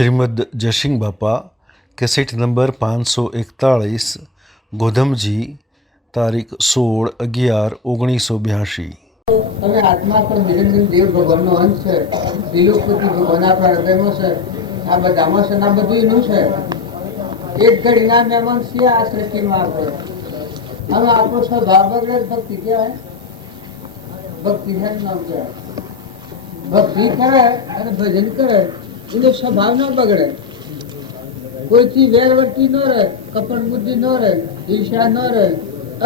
શ્રીમદ જયસિંહ બાપા cassette number 541 ગોધમજી તારીખ 16/11/1982। તમે આત્મા પણ નિરંજન દેવ ભગવાનનો અંશ છે, દિલોપતિ ભગવાન આપણા હૃદયમાં છે, આ બધામાં છે, આ બધું એનું છે। એક ઘડીના મહેમાન છીએ આ સૃષ્ટિમાં આપણે। હવે આપણો સ્વભાવ બગડે ભક્તિ કહેવાય, ભક્તિ છે નામ કહેવાય। ભક્તિ કરે અને ભજન કરે એનો સ્વભાવ ન બગડે, કોઈથી વેરવર્તી ન રહે, કપટ બુદ્ધિ ન રહે, ઈર્ષા ન રહે,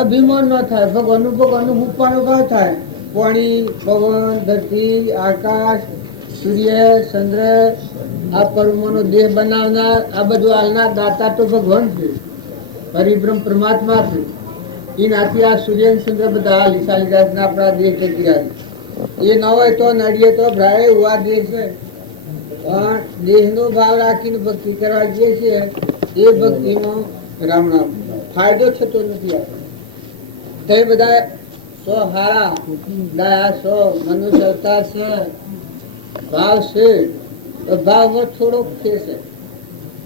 અભિમાન ન થાય, ભગવાનનું મૂકવાનો ભાવ થાય। પાણી, પવન, ધરતી, આકાશ, સૂર્ય, ચંદ્ર, આ પરમાણુ દેહ બનાવનાર, આ બધું હાલના દાતા તો ભગવાન છે, હરિબ્રહ્મ પરમાત્મા છે। એનાથી આ સૂર્ય ચંદ્ર બધા હાલી આપણા દેહ જગ્યા એ ન હોય તો નડીએ તો ભ્રાય ઉવા દેહ છે, પણ દેહનો ભાવ રાખીને ભક્તિ કરવા જઈએ છીએ એ ભક્તિમાં રામ નામ ફાયદો થતો નથી। તે બધા સો હારા દયા સો મનુષ્ય અવતાર છે, ભાવ છે, ભાવમાં થોડોક ફેર છે,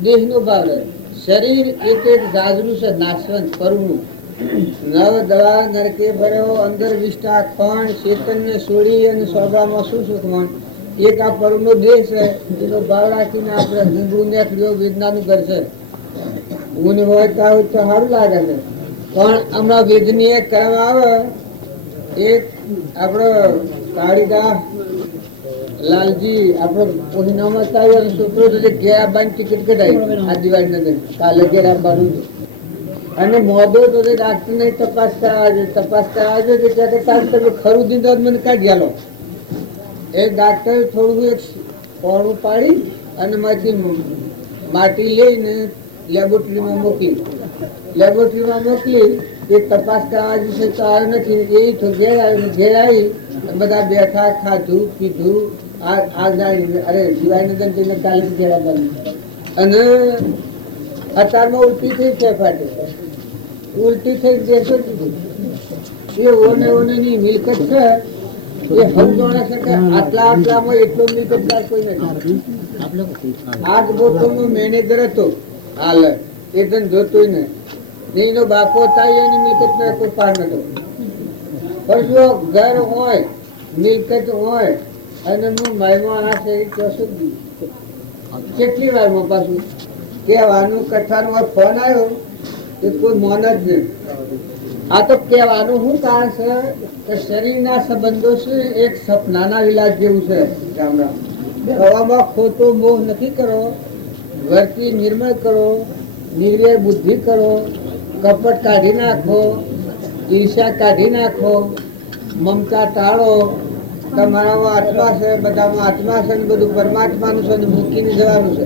દેહનો ભાવ રહે। શરીર એક એક જાજરું છે, નાશવંત પરનું નવ દવા નરકે ભર્યો, અંદર વિષ્ટા ખણ ચેતન ને છોડી અને સ્વભાવમાં શું સુખમાં એક આ પરનો દેહ છે, એનો ભાવ રાખીને આપણે ઊંઘું નીકળ્યો વેદનાનું ઘર છે। ઊંઘ હોય તો સારું લાગે છે, પણ હમણાં વેદની એક કર્મ આવે, એક આપણો કાળીદાસ લાલજી આપણો છોકરો ઘેર આવવાની ટિકિટ કઢાવી આ દિવાળી કાલે ઘેર આવવાનું અને મોદો તો ડાક્ટર ને તપાસ કરાવજો તમે ખરું દીધો મને કાઢી આલો। એ ડાક્ટર થોડું એક પોણું પાડી અને માંથી માટી લઈને લેબોરેટરીમાં મોકલી એ તપાસ કરવા જશે તો આવ્યો નથી, એ તો ઘેર આવી બધા બેઠા ખાધું પીધું અરે દિવાળી કાલે ઘેર આવવાનું અને અત્યારમાં ઉલટી થઈ છે, ઉલટી થઈ દેશો એ ઓને મિલકત છે, એ હમ જાણે છે કે આટલામાં એટલો મિલકતદાર કોઈ નથી। આગ બોટોનો મેનેજર હતો હાલ એ જોતો ને એનો બાપો થાય એની મિલકત ને કોઈ પાર નતો, પણ જો ઘર હોય મિલકત હોય અને હું માયમાં આ છે કેટલી વારમાં પાછું કહેવાનું કથાનું ફોન આવ્યો એ કોઈ મોન જ નહીં। આ તો કહેવાનું શું કારણ છે કે શરીરના સંબંધો છે એક સપનાના વિલાસ જેવું છે। હવામાં ખોટો મોહ નથી કરો, વર્તી નિર્મળ કરો, નિર્વય બુદ્ધિ કરો, કપટ કાઢી નાખો, ઈર્ષા કાઢી નાખો, મમતા ટાળો। તમારામાં આત્મા છે, બધામાં આત્મા છે, બધું પરમાત્માનું છે, મૂકીને જવાનું છે।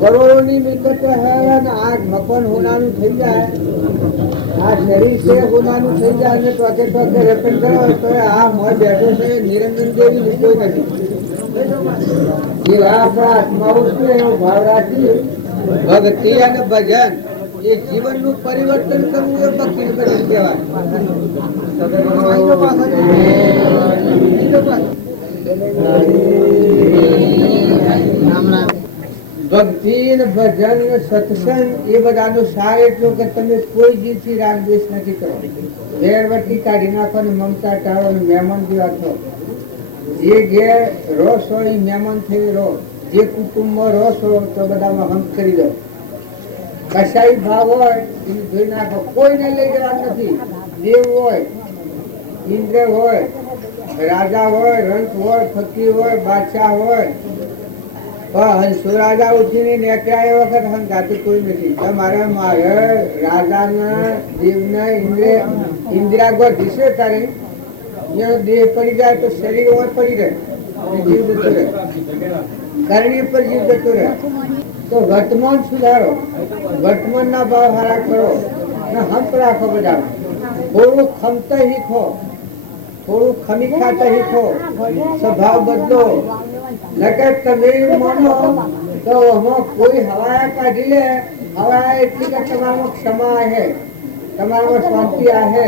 કરોડોની મિલકત હે અને આ મકાન હોનાનું થઈ જાય, આ શરીર છે હોનાનું થઈ જાય અને ટોકે રેપન કરો તો આ મોય બેઠો છે નિરંજન દેવી કોઈ નથી। એવા આપણા આત્માઓ છે એવો ભાવ રાખી ભક્તિ અને ભજન એ જીવનનું પરિવર્તન કરવું એ ભક્તિ ભજન કહેવાય। ભક્તિ ભજન સત્સંગ એ બધાનો સાર એટલો કે તમે કોઈ જીવથી રાગ દ્વેષ નથી કરો, વેરવટી કાઢી નાખો ને મમતા ટાળો ને મહેમાન જેવા છો। જે ઘેર રોષ હોય એ મહેમાન થઈ રહો, જે કુટુંબમાં રોષ હોય તો બધામાં હંત કરી દો, કસાઈ ભાવ હોય એને ધોઈ નાખો, કોઈને લઈ જવાનું નથી। દેવ હોય, ઇન્દ્ર હોય, રાજા હોય, રંક હોય, ફકીર હોય, બાદશાહ હોય, હંસો રાજા ઉઠીને નેક્યા એ વખત હંગાતું કોઈ નથી। તમારે મારે રાજાના દેવના ઇન્દિરા ગોઠી છે તારે દેહ પડી જાય તો શરીર હોય પડી રહે, જીવ જતો રહે, કરણી પર જીવ જતો રહે। તો વર્તમાન સુધારો, વર્તમાન ના ભાવ હારા કરો અને હંપ રાખો। બધા થોડું ખમતા શીખો, થોડું ખમી ખાતા શીખો, સ્વભાવ બદલો। નકર તમે માનો તો કોઈ હવાયા કાઢી લે, હવાયા એટલી કે તમારામાં ક્ષમા છે, તમારામાં શાંતિ છે,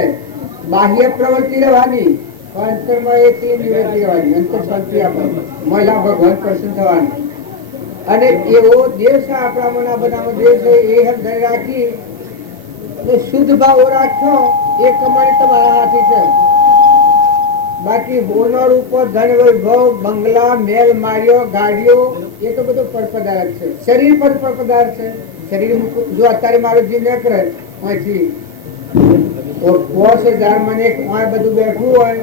બાહ્ય પ્રવૃત્તિ રહેવાની, અંતરમાં એકલી નિવૃત્તિ રહેવાની, અંતર શાંતિ આપે, મહિલા ભગવાન પ્રસન્ન થવાની। અને એવો દેહ છે આપણામાં આ બધામાં દેહ છે એ સમજાઈ રાખી અને શુદ્ધ ભાવ રાખ્યો એ કમાણી તમારા હાથી છે. બાકી હોનર ઉપર ધન વૈભવ બંગલા મેલ માર્યો ગાડીઓ એ તો બધું પર પદાર્થ છે. શરીર પર પદાર્થ છે. શરીર જો અત્યારે મારો જીવ ન કરે અહીંથી તો 50,000 મને બધું બેઠું હોય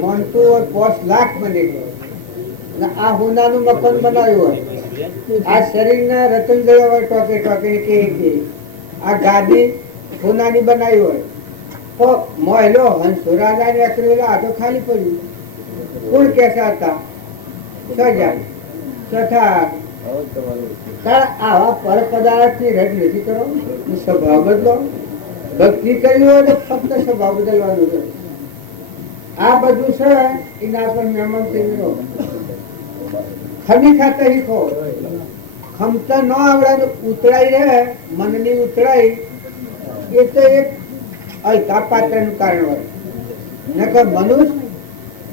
માનતું હોય 5 લાખ મને આ હોનાનું મકાન બનાવ્યું હોય આ શરીરના રતન ગયો હોય ટોકે ટોકે કે આ ગાદી હોનાની બનાવી હોય તો મોયલો હંસો રાજા ને અકરેલો આ તો ખાલી પડ્યું. કોણ કેસા હતા સજા તથા આવા પર પદાર્થ ની રદ નથી કરો. સ્વભાવ બદલો. ભક્તિ કરવી હોય તો ફક્ત સ્વભાવ બદલવાનું છે. આ બધું છે એના પર મહેમાન થઈ ગયો ખમી ખાતા શીખો. ખમતા ન આવડે ઉતરાઈ રહે મનની ઉતરાઈ એ તો એક અલ્કા પાત્ર નું કારણ હોય. નકર મનુષ્ય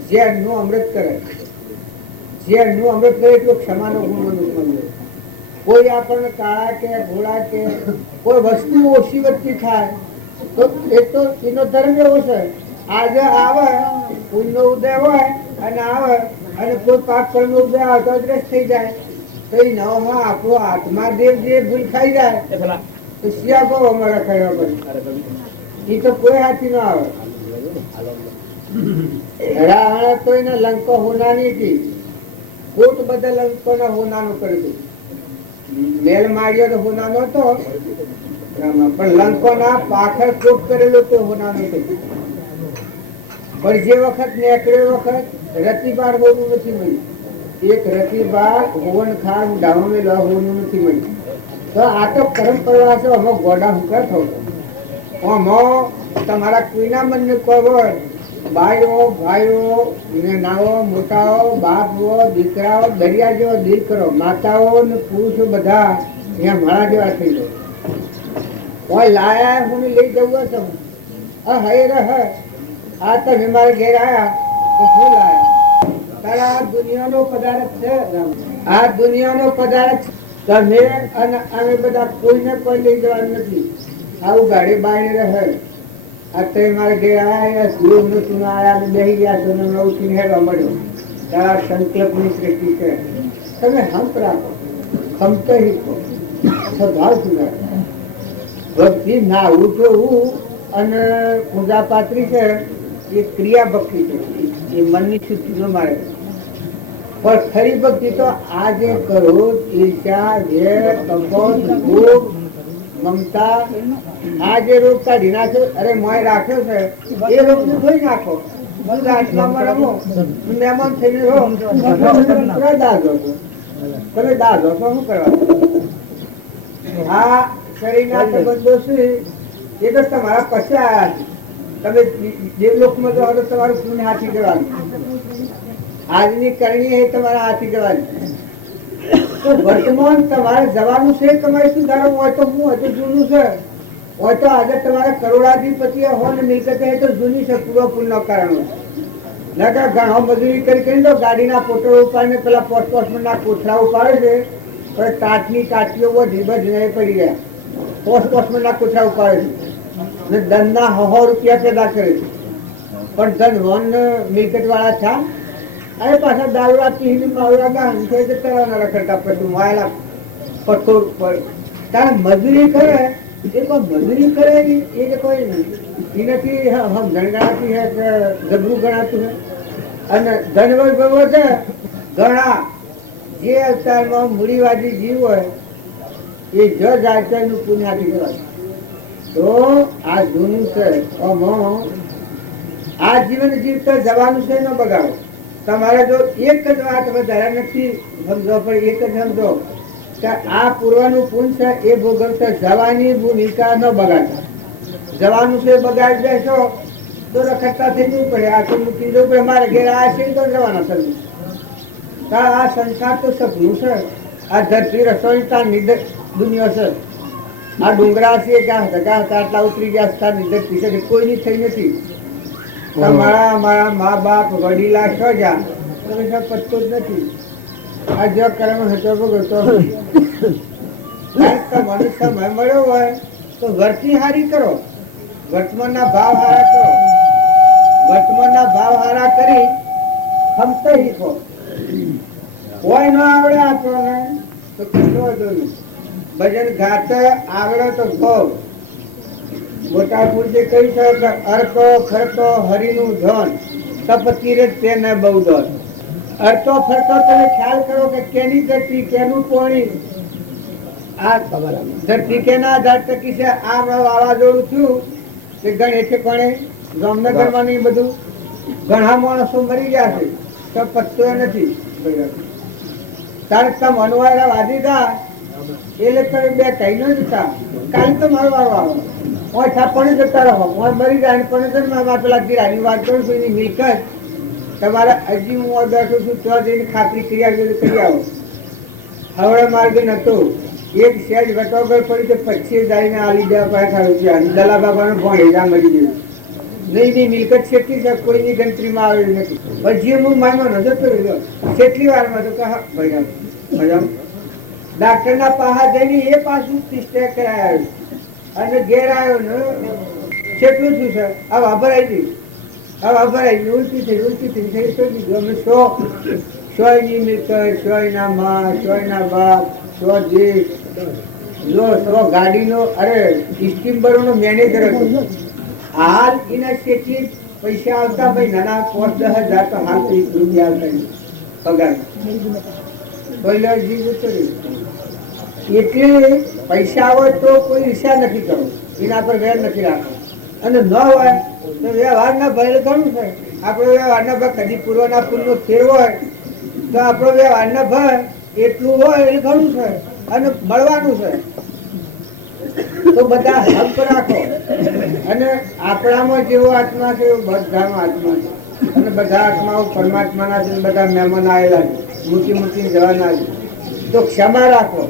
ઝેર નું અમૃત કરે. ઝેર નું અમૃત કરે એટલું ક્ષમાનો ગુણ મનુષ્ય મળે. કોઈ આપણને કાળા કે ભોળા કે કોઈ વસ્તુ ઓછી વધતી થાય તો એ તો એનો ધર્મ એવો છે. આજે આવે પુણ્યનો ઉદય હોય અને આવે અને કોઈ પાપ કર્મનો ઉદય આવે તો દ્રષ્ટ થઈ જાય તો એ નવામાં આપણો આત્મા દેવ જે ભૂલ ખાઈ જાય તો શિયા બહુ અમારા કરવા પડે. એ તો કોઈ હાથી ન આવે. રાવણ તો એને લંકો હોનાની હતી. કોટ બધા લંકો ના હોનાનું કર્યું. મેલ માર્યો તો હોનાનો હતો પણ લંકો ના પાછળ કોટ કરેલો તો હોનાનો હતો. પણ જે વખત નીકળ્યો વખત રતિબાર હોવું નથી મળ્યું. એક રતિબાર હોવન ખાન ડામે હોવું નથી મળ્યું. તો આ તો પરંપરા છે. અમે ગોડા હુકર થયો તમારા કોઈના મનને કહો ભાઈઓ ભાઈઓ નાઓ મોટાઓ બાપો દીકરાઓ દરિયા જેવો દીકરો માતાઓ ને પુરુષો બધા અહીંયા મારા જેવા થઈ ગયો. કોઈ લાયા હું લઈ જવું હતો હે રહ આ તમે મારા ઘેર આયા તો શું લાયા તારા આ દુનિયાનો પદાર્થ છે. આ દુનિયાનો પદાર્થ તમે અને અમે બધા કોઈને કોઈ લઈ જવાનું નથી. આવું ગાડી બાળી રહે અત્યારે મારે ઘેર આવ્યા સુખ નથી આવ્યા બેસી ગયા તો ઉઠીને હેરવા મળ્યો. તારા સંકલ્પની સૃષ્ટિ છે. તમે હંપ રાખો ખમતો શીખો સ્વભાવ સુધારો. ભક્તિ ના ઉઠવું અને પૂજા પાત્રી છે એ ક્રિયા ભક્તિ છે. એ મનની શુદ્ધિ નો મારે. પણ ખરી ભક્તિ તો આજે કરો ઈર્ષા ઝેર કપટ ભૂખ મમતા આ જે રોગ કાઢી નાખ્યો અરે મોય રાખ્યો છે એ રોગ ધોઈ નાખો. આત્મામાં રમો મહેમાન થઈને રહો. તમે દાદો છો શું કરવા? આ શરીરના સંબંધો છે એ તો તમારા પછી આવ્યા છે. તમે દેવલોકમાં જાઓ તો તમારું પુણ્ય હાથી કરવાનું. આજની કરણી એ તમારા હાથી કરવાની. તો વર્તમાન તમારે જવાનું છે. તમારે સુધારો હોય તો હું હોય તો જૂનું છે હોય તો આજે તમારે કરોડાધિપતિ હોય ને મિલકત હોય તો જૂની છે. પૂરો પુલ નો કારણ નકર ઘણો મજૂરી કરી તો ગાડીના પોટરો ઉપાડીને પેલા પોસ્ટમાં ના કોથળા ઉપાડે છે પણ ટાટની ટાટીઓ બધી બધી પડી ગયા. પોસ્ટમાં ના કોથળા ઉપાડે છે ને દંડના 100 રૂપિયા પેદા કરે છે. પણ ધન વન મિલકત વાળા થયા અરે પાછા દારૂરા પીને માવરા ગામ કરવાના રખડતા પછી માયેલા પથ્થર પર તારે મજૂરી કરે એ કોઈ મજૂરી કરે એ કોઈ એનાથી સમજણ ગણાતી હે કે જબરું ગણાતું હે. અને ધનવર ભગવો છે ઘણા જે અવતારમાં મૂડીવાદી જીવ હોય એ જ આચાર્યનું પુણ્યાથી કહેવાય. તો આ જૂનું છે આ જીવન જીવતા જવાનું છે ન બગાડો. તમારે જો એક જ વાત વધારે નથી સમજો પણ એક જ સમજો કે આ પૂર્વનું પુણ્ય છે એ ભોગવતા જવાની ભૂમિકા ન બગાડતા. જવાનું છે બગાડી દેશો તો રખડતા થઈ જવું પડે. આ તો મૂકી જવું પડે. મારે ઘેર આ છે તો જવાના સર્વિસ. આ સંસાર તો સપનું છે. આ ધરતી રસોઈ તારની દુનિયા છે. આ ડુંગરા છે ક્યાં હતા આટલા ઉતરી ગયા સ્થાનની ધરતી છે કોઈની થઈ નથી. તમારા અમારા મા બાપ વડીલા છો જ્યાં તમે પત્તો જ નથી. આ જો કર્મ હતો ભોગવતો મનુષ્ય મળ્યો હોય તો વર્તની હારી કરો, વર્તમાનના ભાવ હારા કરો, વર્તમાનના ભાવ હારા કરી ખમતા શીખો. કોઈ ન આવડે આપણને તો કેટલો વધુ ભજન ગાતે આવડે તો ગૌ મોટાપુરજી કહ્યું છે કે અર્કો ખર્ચો હરિનું ધન તપ તીરથ તે ન બહુ ધન. અર્થો ફરતો તમે ખ્યાલ કરો કે કેની ધરતી કેનું પાણી, આ ધરતી કેના આધાર ટકી છે. આ વાવાઝોડું થયું કે ગણ એકે કોણે જામનગરમાં નહીં બધું ઘણા માણસો મરી ગયા છે તો પત્તો નથી. તારે તમે અનવાયરા વાદી હતા એટલે તમે બે કઈ ન જતા કાલે તો મારો વારો આવે પણ જતા રહો મરી જાય પણ પેલા ગીરાની વાત કરું છું એની મિલકત તમારે હજી હું બેઠો છું ત્યાં જઈને ખાતરી કરી આવો. હવે માર્ગ નતો એક સેજ વટોગર પડી તો પછી જઈને આલી દેવા પાછા રૂપિયા દલા બાબાનો ફોન હેજા મરી ગયું. નહીં મિલકત કેટલી છે કોઈની ગણતરીમાં આવેલી નથી. પછી હું માયમાં નજર રહ્યો કેટલી વારમાં તો કહા ભાઈ મજા ડાક્ટર ના પાહા જઈને એ પાછું ટેસ્ટ કરાયો અને ઘેર આવ્યો ને કેટલું શું છે આ વાભર આવી ગઈ હવે વાભર ઉલટી થઈ અમે સોયની મિલકત સોયના માં સોયના બાપ સો દેશ સો ગાડીનો અરે સ્ટીમ્બરોનો મેનેજર હતો. હાલ એના શેઠી પૈસા આવતા ભાઈ નાના 5-10,000 તો હાલ તો રૂપિયા આવતા પગાર પહેલા જીવ જતો એટલે પૈસા હોય તો કોઈ હિસાબ નથી કરવો, એના પર વેર નથી રાખવો અને ન હોય તો વ્યવહારના ભય ઘણું છે. આપણો વ્યવહારના ભય કદી પૂર્વના પુલનો ફેર હોય તો આપણો વ્યવહારના ભય એટલું હોય એ ઘણું છે અને મળવાનું છે તો બધા હક રાખો. અને આપણામાં જેવો આત્મા છે એવો બધાનો આત્મા છે અને બધા આત્માઓ પરમાત્માના છે. બધા મહેમાન આવેલા છે મૂકી જવાના છે તો ક્ષમા રાખો,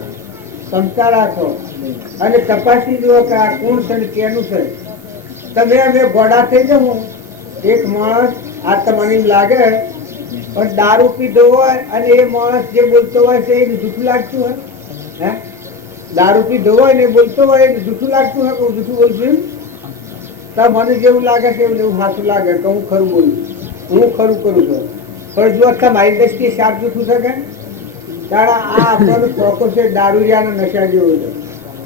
ક્ષમતા રાખો અને તપાસી જુઓ કે આ કોણ છે ને કેનું છે. તમે અમે ગોડા થઈ જવું એક માણસ આ તમને લાગે પણ દારૂ પીધો હોય અને એ માણસ જે બોલતો હોય છે એ જૂઠું લાગતું હોય, હે દારૂ પીધો હોય ને બોલતો હોય એ જૂઠું લાગતું હોય. હું જૂઠું બોલશું તો મને જેવું લાગે છે એવું સાચું લાગે કે હું ખરું બોલું, હું ખરું કરું છું. પણ જો તમારી દ્રષ્ટિએ સાપ જૂઠું શકે ત્યારે આ આપણો ચોખ્ખો છે દારૂરિયાનો નશા જેવો છે.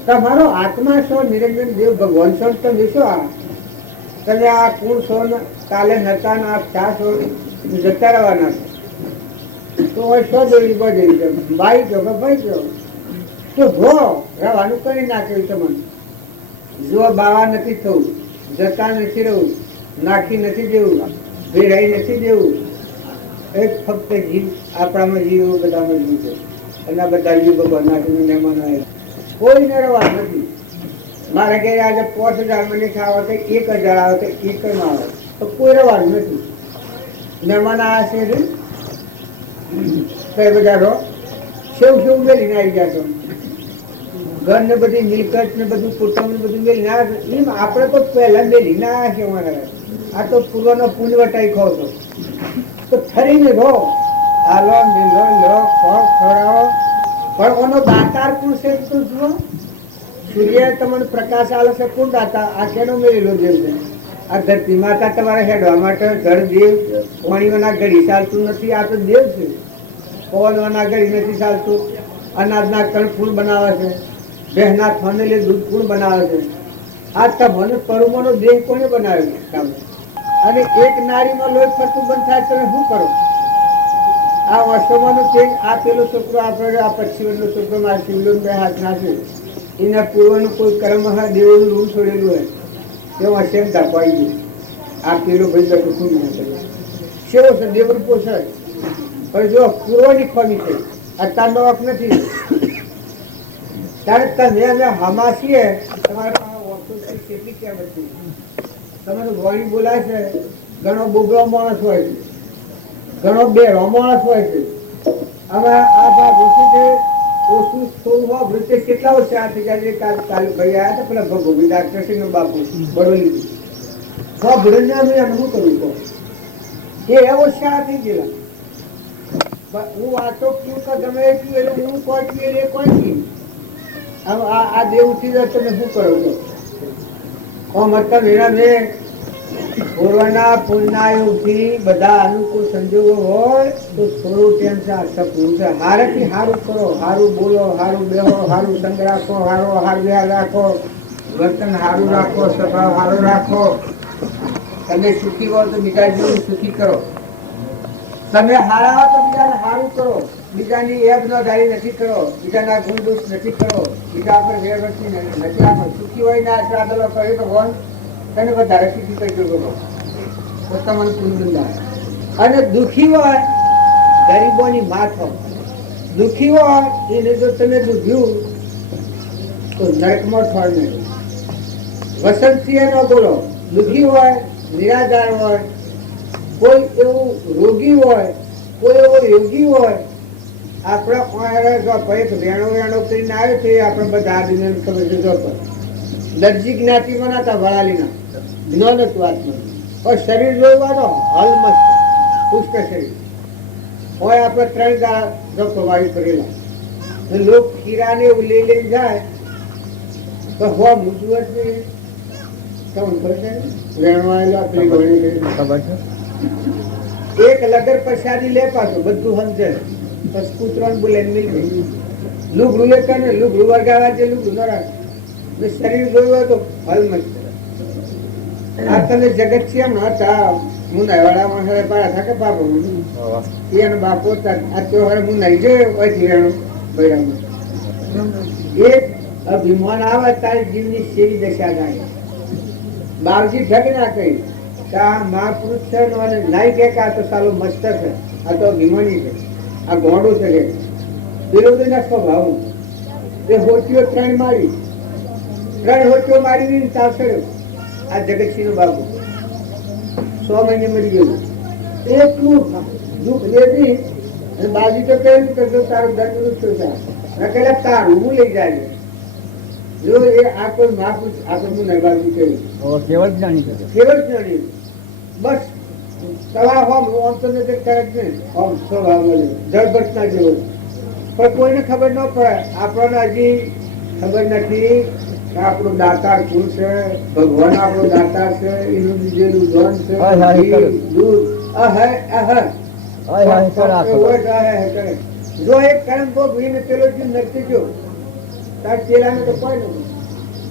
તમારો આત્મા છો નિરંજન દેવ ભગવાન છો તમે શું આ તમે આ કુળ છો ને કાલે નતા ને આ ચા છો જતા રહેવાના તો શો દોડી બધી ભાઈ છો કે ભાઈ છો તો જો રહેવાનું કરી નાખ્યું તમને. જો બાવા નથી થવું, જતા નથી રહેવું, નાખી નથી દેવું, ભેરાઈ નથી દેવું. એક ફક્ત જીવ આપણામાં જીવ બધામાં જીવ છે અને આ બધા જીવ ભગવાન નાખીને મહેમાન આવે કોઈને રવા નથી. મારા ઘરે આજે 5,000 મને ખાવા તો 1,000 આવે તો 1 માં આવે તો કોઈ રવાનું નથી. મહેમાન આવ્યા છે કઈ બધા રહો સેવ મેળીને આવી ગયા છો ઘર ને બધી મિલકત ને બધું કુટુંબ ને બધું મેળીને આવ્યા એમ આપણે તો પહેલા મેળીને આવ્યા છે અમારા. આ તો પૂર્વનો પુણ્ય વટાઈ ખાવ છો તો ફરીને રહો હાલો મિલો લો ખવડાવો. પણ ઓનો દાતાર કોણ છે તો જુઓ. સૂર્ય તમને પ્રકાશ આલે છે કોણ દાતા? આ કેનો મેળેલો દેવ છે. આ ધરતી માતા તમારે હેડવા માટે ઘર દેવ પાણીઓના ઘડી ચાલતું નથી. આ તો દેવ છે. પવનોના ઘડી નથી ચાલતું. અનાજના કણ ફૂલ બનાવે છે, બહેના ફાનેલી દૂધ ફૂલ બનાવે છે. આ તમને પરુમોનો દેહ કોને બનાવ્યો? અને એક નારીમાં લોહી ફરતું બંધ થાય તમે શું કરો? આ વર્ષોમાંનું તેજ આ પેલો છોકરો આપણે આ પક્ષીઓનો છોકરો મારા શિવલિંગ બે હાથ નાખે એના પૂર્વનું કોઈ કર્મ દેવોનું રૂમ છોડેલું હોય તેવું હશે દાખવાઈ ગયું. આ પેલો ભાઈ બધું ખૂબ ના કરે સેવો છે દેવરૂપો છે પણ જો પૂર્વની ખોમી છે અત્યારનો હક નથી. ત્યારે તમે અમે હમાસીએ તમારા કેટલી કેમ હતી તમારું વાણી બોલાય છે. ઘણો બોબડો માણસ હોય છે, ઘણો બેરો માણસ હોય છે. હવે આ ભાગ ઓછું છે ઓછું થોડું હોય વૃત્તિ કેટલા વર્ષે આ થઈ જાય. કાલે ભાઈ આવ્યા હતા પેલા ભગોવી ડાક્ટર નો બાપુ બરોલી ભૂરણને અમે અનુભવ કરવું તો એ એવો શા થઈ ગયેલા હું વાતો ક્યું કે ગમે એટલું એટલે હું કોઈ એ કોઈ આ દેવ ઉઠી જાય તમે શું કરો છો મતલબ એના મેં પૂર્વના પુણ્યથી બધા અનુકૂળ સંજોગો હોય તો થોડું ટેન્શન સપનું છે હારેથી સારું કરો, સારું બોલો, સારું બેહો, સારું સંગ રાખો, હાર વિહાર રાખો, વર્તન સારું રાખો, સ્વભાવ સારો રાખો. તમે સુખી હો તો બીજા જેવું સુખી કરો. તમે હારા હો તો બીજાને સારું કરો. બીજાની એબ ન ધારી નથી કરો, બીજાના ગુણ દોષ નથી કરો, બીજા પર વેરવર્તી નથી આપો. સુખી હોય ને આશીર્વાદ કર્યો તો ભગવાન તને વધારે સુખી કરી શકો તો તમને પુનઃ. અને દુઃખી હોય ગરીબોની માથો દુઃખી હોય એને જો તમે દુખ્યું તો નરકમાં ઠોરને વસંતસિંહ ન બોલો. દુઃખી હોય, નિરાધાર હોય, કોઈ એવું રોગી હોય, કોઈ એવો યોગી હોય, આપણે વેણો વેણો કરીને આવ્યો છે આપણે બધા આ દુનિયાને ખબર છે. જોતો દરજી જ્ઞાતિમાં ના હતા વડાલીના જ્ઞાન હતું આત્મા પણ શરીર જોવાનું હલમસ્ત પુષ્ટ શરીર હોય. આપણે 3 દાડા જોતો વાયુ કરેલા લોક ખીરાને એવું લઈ લઈને જાય તો હો મૂજવું જ નહીં. તમને ખબર છે વેણવાયેલા પેલી ગણી ખબર છે. એક લગર પ્રસાદી લે પાછો બધું સમજે પછી કૂતરાને બોલાઈને મિલ ગઈ લુગડું લેતા ને લુગડું વર્ગાવા જે લુગડું ન રાખે શરીર જોયું તો હલમસ્ત. આ તમે જગત છે એમ હતા મુનાવાળા માણસ પાડા থাকে બાપો એનો બાપો આ ત્યોહાર મુનાઈ જાય હોય રેણો બૈરામાં એક અભિમાન આવે તારી જીવની સેવી દશા જાય. બાવજી ઢગ ના કહી કે આ મહાપુરુષ છે નાઈ કે આ તો સાલો મસ્ત છે, આ તો અભિમાની છે, આ ગોડું છે. વિરોધીના સ્વભાવ એ હોટીઓ 3 મારી 3 હોટીઓ મારી ચાવસડ્યો. આ જગતસિંહ નું બાબુ 100 મહિને મરી ગયું. એટલું દુઃખ લેતી અને બાજી તો કહ્યું કે જો તારું દંડ ઓછો છે પેલા તારું હું લઈ જાય. જો એ આ કોઈ મહાપુરુષ આપણને નરબાજી કહ્યું કેવળ જ્ઞાની બસ સવા હોમ આમ તો નજર કરે જ નહીં આમ સ્વભાવ જળબસના જેવો પણ કોઈને ખબર ન પડે. આપણને હજી ખબર નથી આપણો દાતાર કોણ છે, ભગવાન આપણો દાતાર છે, એનું દીધેલું ધન છે, દૂધ જો એક કર્મ ભોગ વીને પેલો જીવ નરતી ગયો તાર પેલાને તો કોઈ નથી.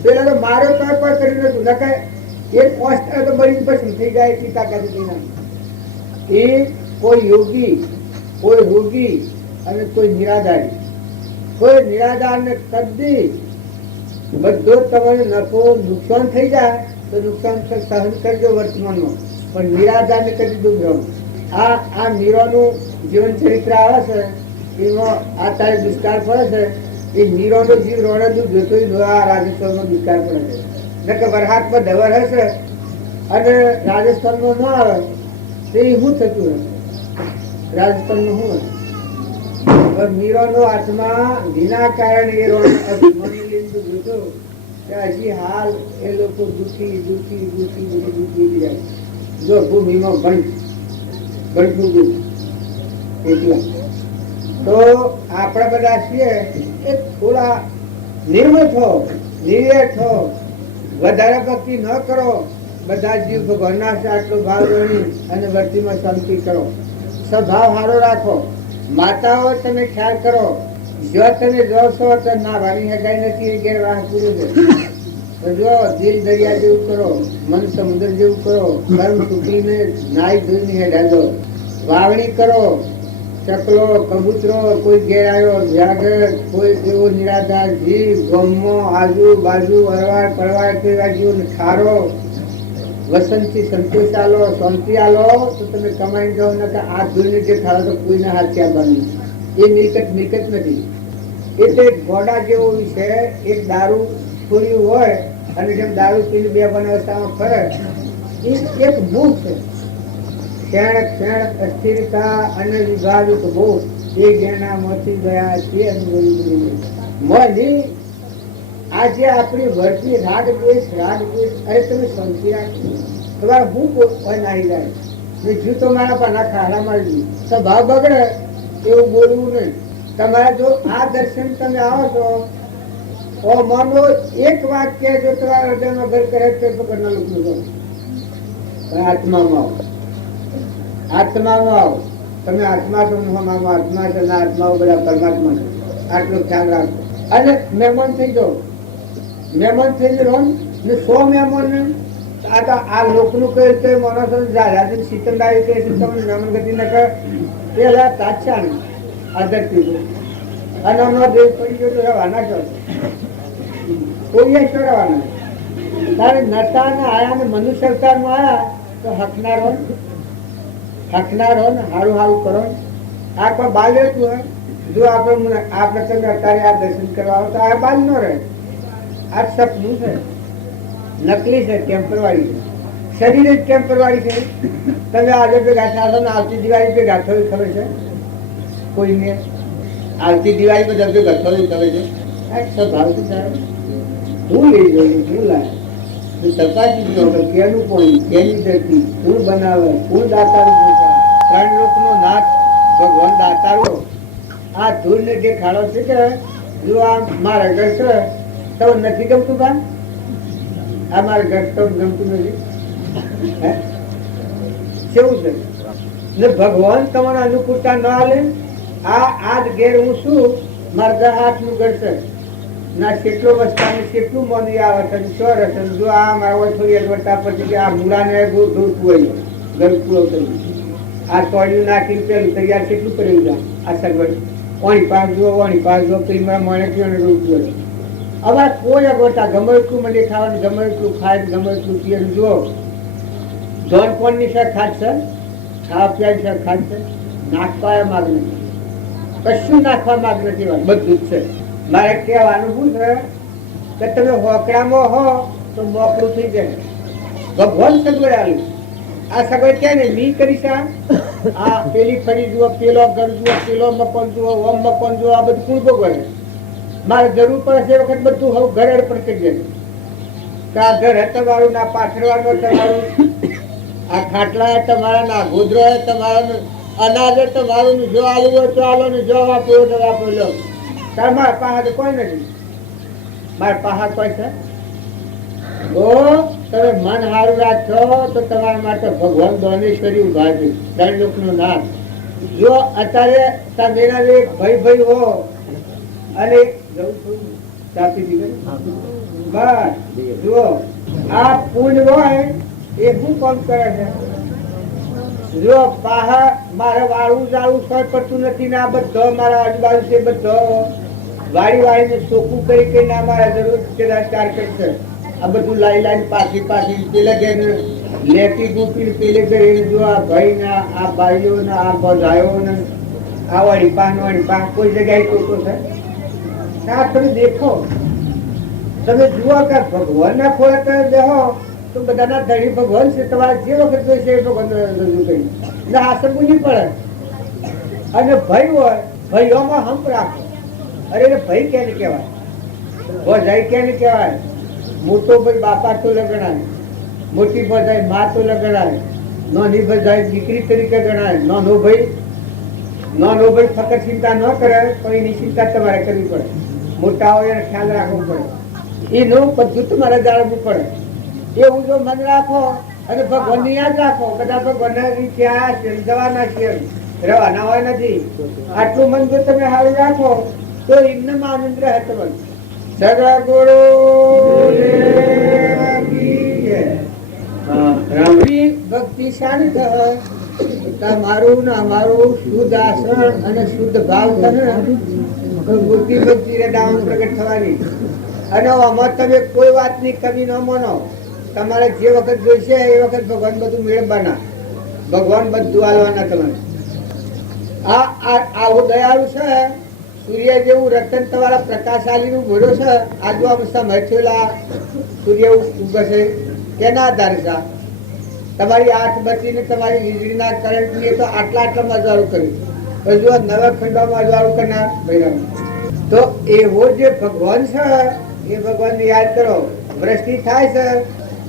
પેલા તો માર્યો તો કોઈ કરી નતું નકાય એક પોસ્ટ તો બળી પછી થઈ જાય એટલી તાકાત એ કોઈ યોગી, કોઈ રોગી અને કોઈ નિરાધારી. કોઈ નિરાધાર ને કદી બધો તમારે નફો નુકસાન થઈ જાય તો નુકસાન સહન કરજો વર્તમાનમાં, પણ નિરાધાર ને કદી દુઃખ. આ મીરાનું જીવન ચરિત્ર આવે છે એમાં આ તારે દુષ્કાળ પડે છે. એ મીરાનો જીવ રોડે દુઃખ જોતો આ રાજસ્થાનમાં દુષ્કાળ પડે છે. ન કે વરહાટમાં ડવર હશે અને રાજસ્થાનમાં ન આવે તો એ શું થતું હશે? રાજસ્થાનમાં શું હશે? મીરાનો આત્મા વિના કારણે એ રોડ જોતો કે હજી હાલ એ લોકો દુઃખી દુઃખી દુઃખી દુઃખી જાય. જો ભૂમિમાં ઘણું દુઃખ એટલા તો આપણે બધા છીએ એ થોડા નિર્મળ થો, નિર્યર થો, વધારે ભક્તિ ન કરો. બધા જીવ ભગવાનના છે આટલો ભાવ ગણી અને વર્તીમાં શાંતિ કરો. સ્વભાવ સારો રાખો. માતાઓ તમે ખ્યાલ કરો. જો તમે જોશો તો ના ભાની હગાઈ નથી ઘેર રાહ પૂરું છે. તો જો દિલ દરિયા જેવું કરો, મન સમુદ્ર જેવું કરો, કર્મ સુખીને નાઈ ધોઈને હેડાદો. વાવણી કરો, ચકલો કબૂતરો કોઈ ઘેર આવ્યો જાગર કોઈ એવો નિરાધાર જીવ ગમો આજુબાજુ અરવાર પરવાર કેવા જીવને ખારો વસંતથી સંતોષ આલો, શાંતિ આલો તો તમે કમાઈ જાઓ. ને આ જોઈને જે ખાડો તો કોઈના હાથ આપવાનું એ મિલકત નથી. એ તો એક ઘોડા જેવો છે. એક દારૂ છોડ્યું હોય અને જેમ દારૂ પીને બે અવસ્થામાં ફરે એ એક ભૂખ છે. ક્ષણ અસ્થિરતા અને વિભાવિત ભૂખ એ જ્ઞાનામાંથી ગયા છે. મળી આજે આપણી વર્તની રાગ દ્વેષ અરે તમે શાંતિ રાખો. તમારે હું નાહી જાય જીવ તો મારા પાના ખાડા મારી સ્વભાવ બગડે એવું બોલવું નહીં. તમારે જો આ દર્શન તમે આવો છો તો માનો એક વાક્ય જો તમારા હૃદયમાં ઘર કરે તો પકડના લોકો આત્મામાં આવો, આત્મામાં આવો. તમે આત્મા છો, આત્મા છે, આત્માઓ બધા પરમાત્મા છે, આટલો ખ્યાલ રાખો. અને મહેમાન થઈ જાઓ, મહેમાન થઈને રહો ને 100 મહેમાન ને આ લોકનું કહે તો માણસો રાજાની સિકંદારી કહે છે તમને મહેમાન ગતિ ન કરે પેલા તાચ્યા ને આદર પીધું અને હમણાં દેશ પડી ગયો તો રહેવાના છો, કોઈ ચડાવવાના. તારે નતા ને આયા ને મનુષ્ય અવતારમાં આયા તો હકનારો ને હારું હારું કરો. આ કોઈ બાલ રહેતું હોય જો આપણે તમે અત્યારે આ દર્શન કરવા આવો તો આ બાલ ન રહે. આ સપનું છે, નકલી છે, ટેમ્પરવારી છે. શરીર જ ટેમ્પરવારી છે. તમે આજે ભેગા થશો ને આવતી દિવાળી ભેગા થયું ખબર છે કોઈને? આવતી દિવાળી બધા ભેગા થયું ખબર છે? સ્વભાવ તો સારો હું લઈ જોયું શું લાય તપાસી ગયો કેનું કોઈ કેની ધરતી કોણ બનાવે કોણ દાતારું પૂછા. 3 લોકનો નાથ ભગવાન દાતારો આ ધૂળને જે ખાડો છે કે જો આ મારા ઘર છે તો નથી ગમતું કામ? આ મારા ઘર તો ગમતું નથી. કેવું છે ને ભગવાન તમારા અનુકૂળતા ન આલે. આ ઘેર હું શું મારા 10 હાથનું ઘર છે ના કેટલો વસ્તાને કેટલું મોની આવે છે ચોર હશે. જો આ મારા થોડી અડવડતા પછી આ મૂળાને દૂરતું હોય ગરકુળો કરી આ તોડ્યું નાખીને પેલું તૈયાર કેટલું કરેલું છે આ સગવડ વાણી પાસ જો પેલી મારા મને પીવાનું રોકતું હોય. હવે કોઈ અગવડતા ગમે એટલું મને ખાવાનું ગમે એટલું ખાય ગમે એટલું પીએ જો ધોન કોણની સર ખાશે ખાવા પીવાની સર ખાશે નાખવા માગ નથી, કશું નાખવા માગ નથી, બધું જ છે. મારે કહેવાનું શું છે કે તમે હોકડામાં હો તો મોકળું થઈ જાય. ભગવાન સગવડ આવ્યું. આ સગવડ ક્યાં ને મી કરીશ. આ પેલી ફરી જુઓ, પેલો ઘર જુઓ, પેલો મકાન જુઓ, ઓમ મકાન જુઓ, આ બધું કોણ ભોગવે? મારે જરૂર પડે છે વખત બધું હવે ઘર અર્પણ કરી દે. આ ઘર તમારું, ના પાછળ વાળું તમારું, આ ખાટલા તમારા, ના ગોદરો તમારા, અનાજ તમારું. જો આલુ હોય તો આલો ને જો વાપરો તો વાપરો લો. મારા પાસે કોઈ નથી, મારા પાસે કોઈ છે. તો તમે મન સારું રાખશો તો તમારા માટે ભગવાન દોનેશ્વરી ઉભા છે, 3 લોકનો નાથ. જો અત્યારે તમે ભાઈ હો અને બસ જુઓ આ પુણ્ય હોય એ શું કામ કરે છે? જો પાહા મારે વાળું જાળું સર પડતું નથી ને આ બધો મારા આજુબાજુ છે બધો વાળીને ચોખ્ખું કરી કરીને અમારા જરૂર ચાર કરશે. આ બધું લાઈ પાછી પેલા ઘેર લેતી ગૂપી પેલે ઘરે જો આ ભાઈ ને આ ભાઈઓ ને આ બધાયો ને આ વાળી પાન કોઈ જગ્યાએ ટોટો છે. આ તમે દેખો, તમે જુઓ કે ભગવાન ના ખોળે બેહો તો બધાના ધણી ભગવાન છે. તમારે જે વખત જોઈશે એ ભગવાન રજૂ કરી એટલે હાસવું નહીં પડે. અને ભાઈ હોય ભાઈઓમાં હંપ રાખો. અરે ભાઈ કેને કહેવાય? ભજાઈ કેને કહેવાય? મોટો ભાઈ બાપા તો લગણાય, મોટી ભજાઈ મા તો લગણાય, નાની ભજાઈ દીકરી તરીકે ગણાય. નાનો ભાઈ ફક્ત ચિંતા ન કરે પણ એની ચિંતા તમારે કરવી પડે. મોટા હોય એને ખ્યાલ રાખવો પડે, એનું બધું તમારે જાળવવું પડે. એવું જો મન રાખો અને ભગવાનની યાદ રાખો. બધા ભગવાન ક્યાં જવાના છે, રહેવાના હોય નથી. આટલું મન જો તમે સારું રાખો તો એમને આનંદ રહે. તમને સદગુરુ ભક્તિ શાંત તમારું ને અમારું શુદ્ધ આસન અને શુદ્ધ ભાવ મૂર્તિ ભક્તિ પ્રગટ થવાની. અને આમાં તમે કોઈ વાતની કમી ન માનો. તમારે જે વખત જોઈશે એ વખત ભગવાન બધું મેળવવાના, ભગવાન બધું આલવાના. તમારે આવો દયાળુ છે, સૂર્ય જેવું રતન તમારા પ્રકાશાલી નું ઘોડો છે. આજુ આ સમય થયેલા સૂર્ય ઉગે છે કેના આધારે છે? તમારી આંખ બચીને તમારી વીજળીના કરંટની તો આટલા અજવાળું કર્યું. હજુ નવા ખંડોમાં અજવાળું કરનાર ભાઈ. તો એવો જે ભગવાન છે એ ભગવાનને યાદ કરો. વૃષ્ટિ થાય છે,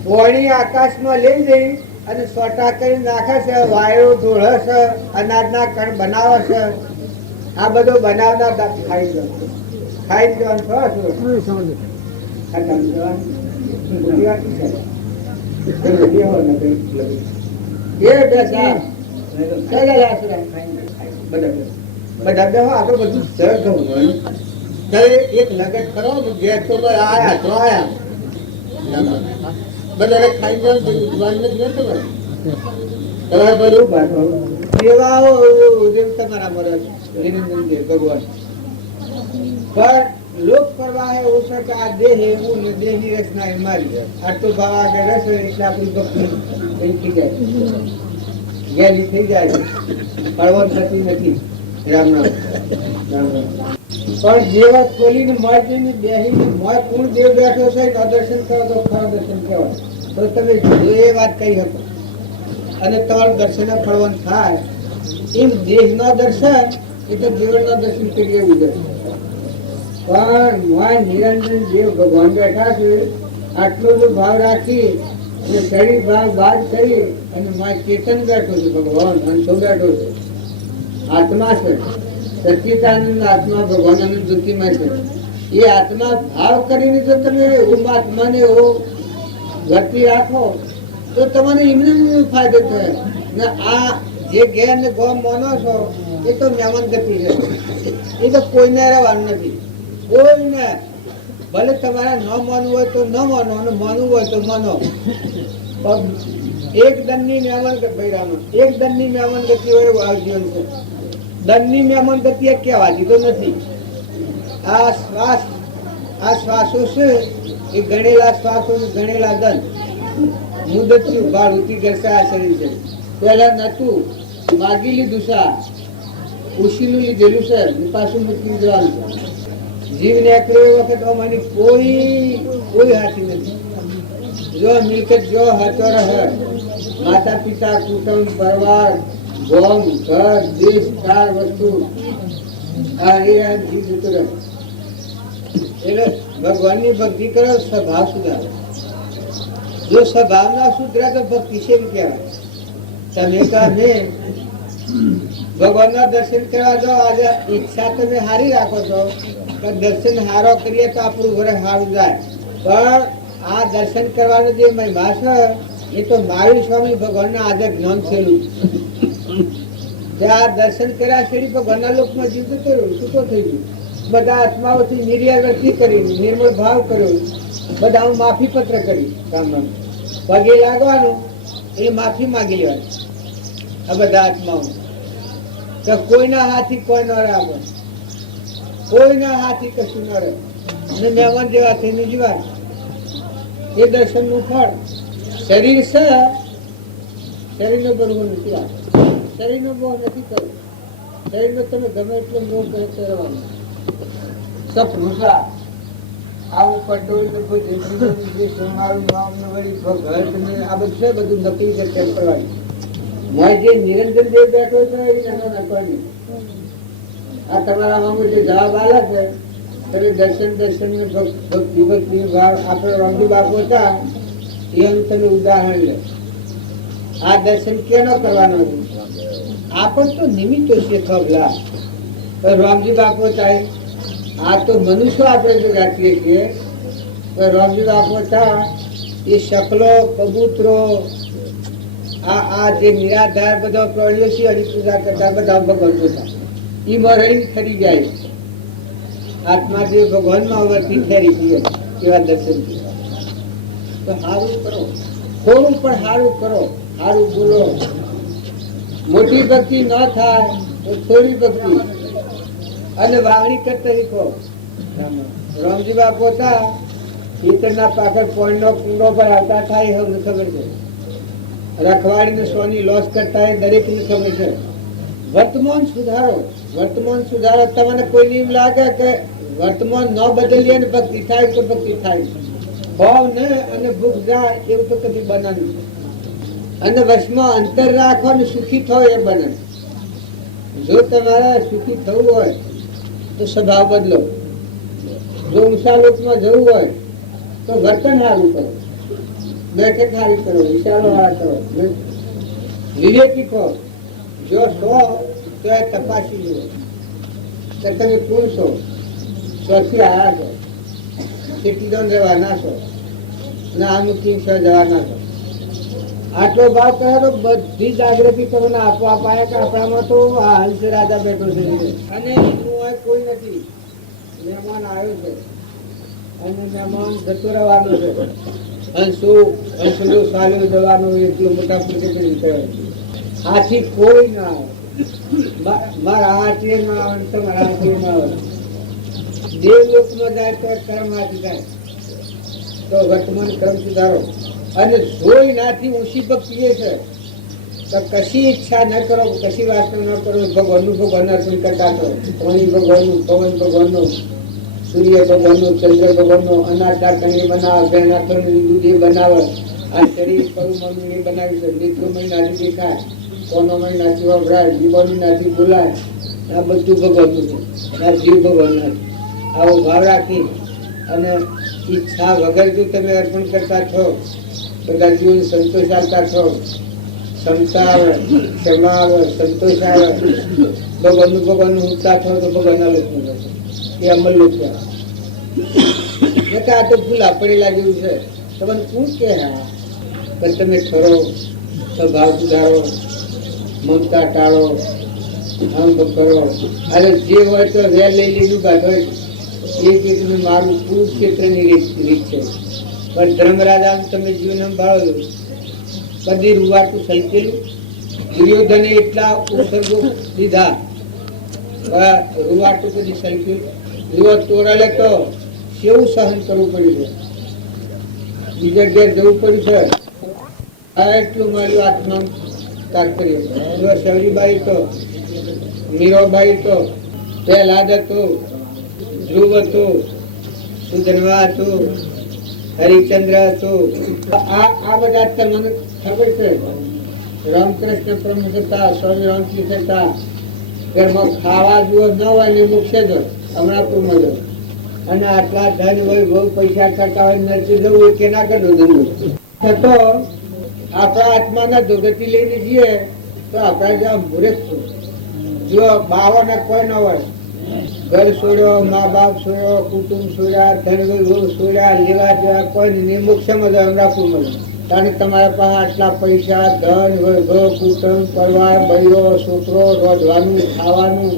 પાણી આકાશમાં લઈ જઈ અને સોટા કરી નાખે છે, વાયરો ધોળે છે, અનાજના કણ બનાવે છે. આ બધું બનાવના ખાઈ દો ખાઈ જવાનું થોડું બધા બેહો આ તો બધું સરળ થવું એક નગર કરો ગેસ તો આયા તો આયા બધા ખાઈ જવાનું નથી તમારે બધું બાંધો સેવાઓ તમારા મરદ ભગવાન पर लोक प्रवाह है हो सके आ देह है वो न देह की रचना है मारी आटो बाबा के रस એટલે આપણી ભક્તિ થઈ જાય ગેલી થઈ જાય પરવત થતી નથી રામ રામ રામ પણ જેવા ખોલીને માર્ગીને બેહીને મોય પૂર્ણ દેવ બેઠો છે તો દર્શન કરો તો ખરા દર્શન કહેવાય તો તમે એ વાત કહી શકો અને તમારું દર્શન ફળવન થાય એમ દેહના દર્શન એ તો જીવનના દર્શન કરીએ એવું દર્શન પણ મોય નિરંજન દેવ ભગવાન બેઠા છે આટલો જો ભાવ રાખી અને શરીર ભાવ બાદ કરી અને મોય ચેતન બેઠો છે ભગવાન અંશો બેઠો છે આત્મા છે સચ્ચિદાનંદ આત્મા ભગવાન આનંદ જ્યોતિમાં છે એ આત્મા ભાવ કરીને જો તમે આત્માને એવો ગતિ રાખો તો તમને એમને ફાયદો થાય ને આ જે ઘેર ને ગોમ માનો છો એ તો મહેમાન ગતિ છે એ તો કોઈને રહેવાનું નથી કોઈને ભલે તમારે ન માનવું હોય તો ન માનો અને માનવું હોય તો માનો એક દંડની મહેમાન એક દંડની મહેમાન ગતિ હોય એવું આ જીવન છે દંડની મહેમાન ગતિ કહેવા દીધો નથી આ શ્વાસો છે એ ગણેલા શ્વાસો ને ગણેલા દંડ મુદતથી ઉભા ઉતી કરશે આ શરીર છે પહેલા નતું માગી લીધું છે ઉશીનું લીધેલું છે પાછું મૂકી દેવાનું છે જીવને એકલો એ વખત અમારી કોઈ હાથી નથી જો મિલકત જો હાથો રહે માતા પિતા કુટુંબ પરિવાર ગોમ ઘર દેશ ચાર વસ્તુ આ એ જીવ જતો રહે એટલે ભગવાનની ભક્તિ કરો સ્વભાવ સુધારો જો સ્વભાવ ના સુધરે તો ભક્તિ છે કહેવાય તમે કહે ભગવાનના દર્શન કરવા જાઓ આજે ઈચ્છા તમે હારી રાખો છો દર્શન હારો કરીએ તો આપણું વર્ષ સારું જાય પણ આ દર્શન કરવાનો જે મહિમા છે એ તો મહાવીર સ્વામી ભગવાનના આજે જ્ઞાન થયેલું જ્યાં દર્શન કર્યા છે ભગવાનના લોકમાં જીવ જતો રહ્યો છૂટો થઈ ગયું બધા આત્માઓથી નિર્યાવૃત્તિ કરી નિર્મળ ભાવ કર્યો બધા માફી પત્ર કરી કામમાં પગે લાગવાનું એ માફી માગી લેવાની આ બધા આત્માઓ તો કોઈના હાથી કોઈ ન રહે કોઈના હાથી કશું ન રહે અને મહેમાન જેવા થઈને જીવાય એ દર્શન નું ફળ શરીર છે શરીરનો બરોબર નથી વાત શરીરનો મોહ નથી કરવો શરીરનો તમે ગમે એટલો મોહ કરે કરવાનો સપનું આવું પટોળ ને બધું સોનારું નામ ને વળી ભગત ને આ બધું છે બધું નકલી છે ચેક કરવાની મોય જે નિરંજન દેવ બેઠો છે એ નાનો નાખવાની આ તમારા મામું જે જવાબ આલે છે તમે દર્શન ને ભક્તિ ભાવ આપણે રમજી બાપુ હતા એ હું તમે ઉદાહરણ લે આ દર્શન કેનો કરવાનો છે આપણ તો નિમિત્તો છે ખબલા રામજી બાપુ થાય આ તો મનુષ્ય આપણે જો રાખીએ છીએ રામજી બાપુ હતા એ શકલો કબૂતરો આ જે નિરાધાર બધા પ્રાણીઓ છે હરી પૂજા કરતા બધા ભગવાન હતા એ મરણ ખરી જાય આત્મા જે ભગવાનમાં વર્તી ફેરી ગયો એવા દર્શન તો સારું કરો થોડું પણ સારું કરો સારું બોલો મોટી ભક્તિ ન થાય તો થોડી ભક્તિ અને વાવણી કરતા શીખો રામજી બાપુ હતા પિત્તરના પાછળ પોઈન્ટનો કુંડો પર આવતા થાય એમને ખબર છે રખવાડીને સોની લોસ કરતા એ દરેકને ખબર છે વર્તમાન સુધારો તમને કોઈ એમ લાગે કે વર્તમાન ન બદલીએ ને ભક્તિ થાય તો ભક્તિ થાય ભાવ ને અને ભૂખ જાય એવું તો કદી બનાવ્યું અને વશમાં અંતર રાખો ને સુખી થો એ બને જો તમારે સુખી થવું હોય તો સ્વભાવ બદલો જો ઊંચા લોકમાં જવું હોય તો વર્તન સારું કરો બેઠક સારી કરો વિચારો સારા કરો વિવેકી કહો જો સો તો એ તપાસી જુઓ તો તમે કોણ છો, ચોથી આવ્યા છો, કેટલી દોન રહેવાના છો, અને અમુક જવાના છો. આટલો ભાવ કર્યો તો બધી જાગૃતિ તમને આપવા પાયા કે આપણામાં તો આ હંસ રાજા બેઠો છે અને એનું કોઈ નથી. મહેમાન આવ્યો છે અને મહેમાન જતો રહેવાનો છે. હંસલો સાલ્યો જવાનો એટલો મોટા પ્રતિબંધ હાથી કોઈ ના આવે. મારા હાથી ના આવે, તમારા હાથી ના આવે. દેવ લોકમાં જાય તો કર્મ હાથી થાય તો વર્તમાન કર્મ સુધારો. અને જોઈ નાથી ઊંચી ભક્તિ એ છે તો કશી ઈચ્છા ન કરો, કશી વાસના ન કરો, ભગવાનનું ભગવાન અર્પણ કરતા છો. પાણી ભગવાનનું, પવન ભગવાનનું, સૂર્ય ભગવાનનું, ચંદ્ર ભગવાનનું, અનાચાર કંઈ બનાવે, બેનાથોનું દૂધ એ બનાવે. આ શરીર કરુમનું એ બનાવ્યું છે. નેત્રોમય નાથી દેખાય, કોનોમય નાથી વપરાય, જીવોની નાથી બોલાય. આ બધું ભગવાનનું છે. આ જીવ ભગવાનના છે. આવો ભાવ રાખી અને ઈચ્છા વગર જો તમે અર્પણ કરતા છો, બધા જીવન સંતોષ આપતા છો, ક્ષમતા આવે, ક્ષમા આવે, સંતોષ આવે, ભગવાનનું ઉઠતા છો તો ભગવાનના લોકો એ અમલ લોકો. આ તો ભૂલા પડેલા જેવું છે. તમને શું કે હા પણ તમે ઠરો, સ્વભાવ સુધારો, મમતા ટાળો, આમ કરો. અરે જે હોય તો વેર લઈ લીધું કાઢો એ મારું કુરુક્ષેત્રની રીત છે. પણ ધર્મરાજા તમે જીવન સંભાળો, કદી રૂવાટું સલકેલું. દુર્યોધને એટલા ઉપસર્ગો લીધા, રૂવાટું કદી સલકેલું. જુઓ તોરલે તો કેવું સહન કરવું પડ્યું છે, બીજા ઘેર જવું પડ્યું છે. એટલું માર્યું આત્મા તાત્પર્ય. જો શબરીબાઈ તો, મીરાબાઈ તો, પ્રહલાદ હતો, ધ્રુવ હતો, સુધન્વા હતું, હરિચંદ્ર હતું. આ બધા તમને ખબર છે. રામકૃષ્ણ પ્રમુખ હતા, સ્વામી રામકૃષ્ણ હતા. ઘરમાં ખાવા જુઓ ન હોય ને મુખ્ય જ હમણાં જ. અને આટલા ધન હોય, બહુ પૈસા કરતા હોય, નરસી જવું હોય કે ના કરવું ધન તો આપણા આત્માના દુર્ગતિ લઈને જઈએ તો આપણા જેવા મૂર્ખ છું. જો બાવાના કોઈ ન હોય, ઘર છોડ્યો, મા બાપ છોડ્યો, કુટુંબ છોડ્યા, ધન છોડ્યા, લેવા દેવા કોઈ નહીં, મોક્ષમાં જ અમરાપુરમાં જ. કારણ કે તમારા પાસે આટલા પૈસા, ધન, વૈભવ, કુટુંબ, પરિવાર, બૈરો, છોકરો, રોધવાનું, ખાવાનું,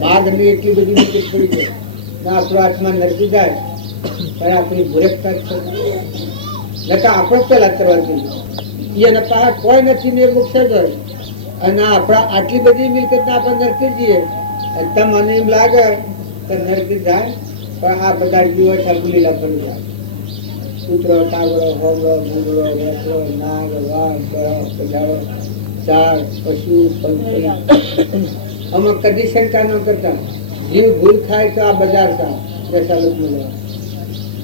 ભાગની એટલી બધી મુશ્કેલ પડી જાય. આપણો આત્મા નરકી જાય પણ આપણી મૂર્ખતા જ છે. આપણે પેલા કરવા જોઈએ. એના પાસે કોઈ નથી ને મોક્ષ જ હોય. અને આપણા આટલી બધી મિલકત આપણે નરકી જઈએ. તમને એમ લાગે કે નરકી જાય પણ આ બધા જીવો છાપુલીલા પડી જાય. કૂતરો, કાગડો, હોવડો, ગુગડો, વેસડો, નાગ, વાઘ, પજાડો, ઝાડ, પશુ, પંખી, અમે કદી શંકા ન કરતા. જીવ ભૂલ ખાય તો આ બજાર था जैसा लोग मिला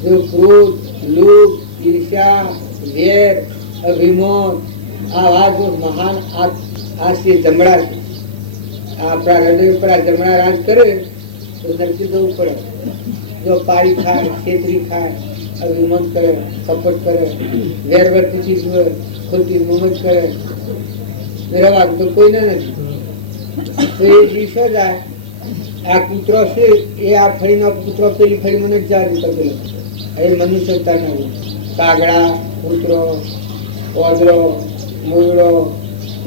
जो क्रोध, लोभ, ईर्ष्या, वेर, अभिमान आवाज जो महान आशी जमड़ा છે. આપણા હૃદય ઉપર આ જમણા રાજ કરે તો નરકી જવું પડે. જો પાડી ખાય, છેતરી ખાય, અભિમાન કરે, કપટ કરે, વેરવર્તીથી જુએ, ખોટી મમજ કરે, રહેવાનું તો કોઈને નથી. તો એ દિવસો જાય. આ કૂતરો છે એ આ ફળીનો કૂતરો પેલી ફળી મને જ જારી કરેલો. એ મનુષ્યતા ના કાગડા, કૂતરો, ઓદરો, મૂળો,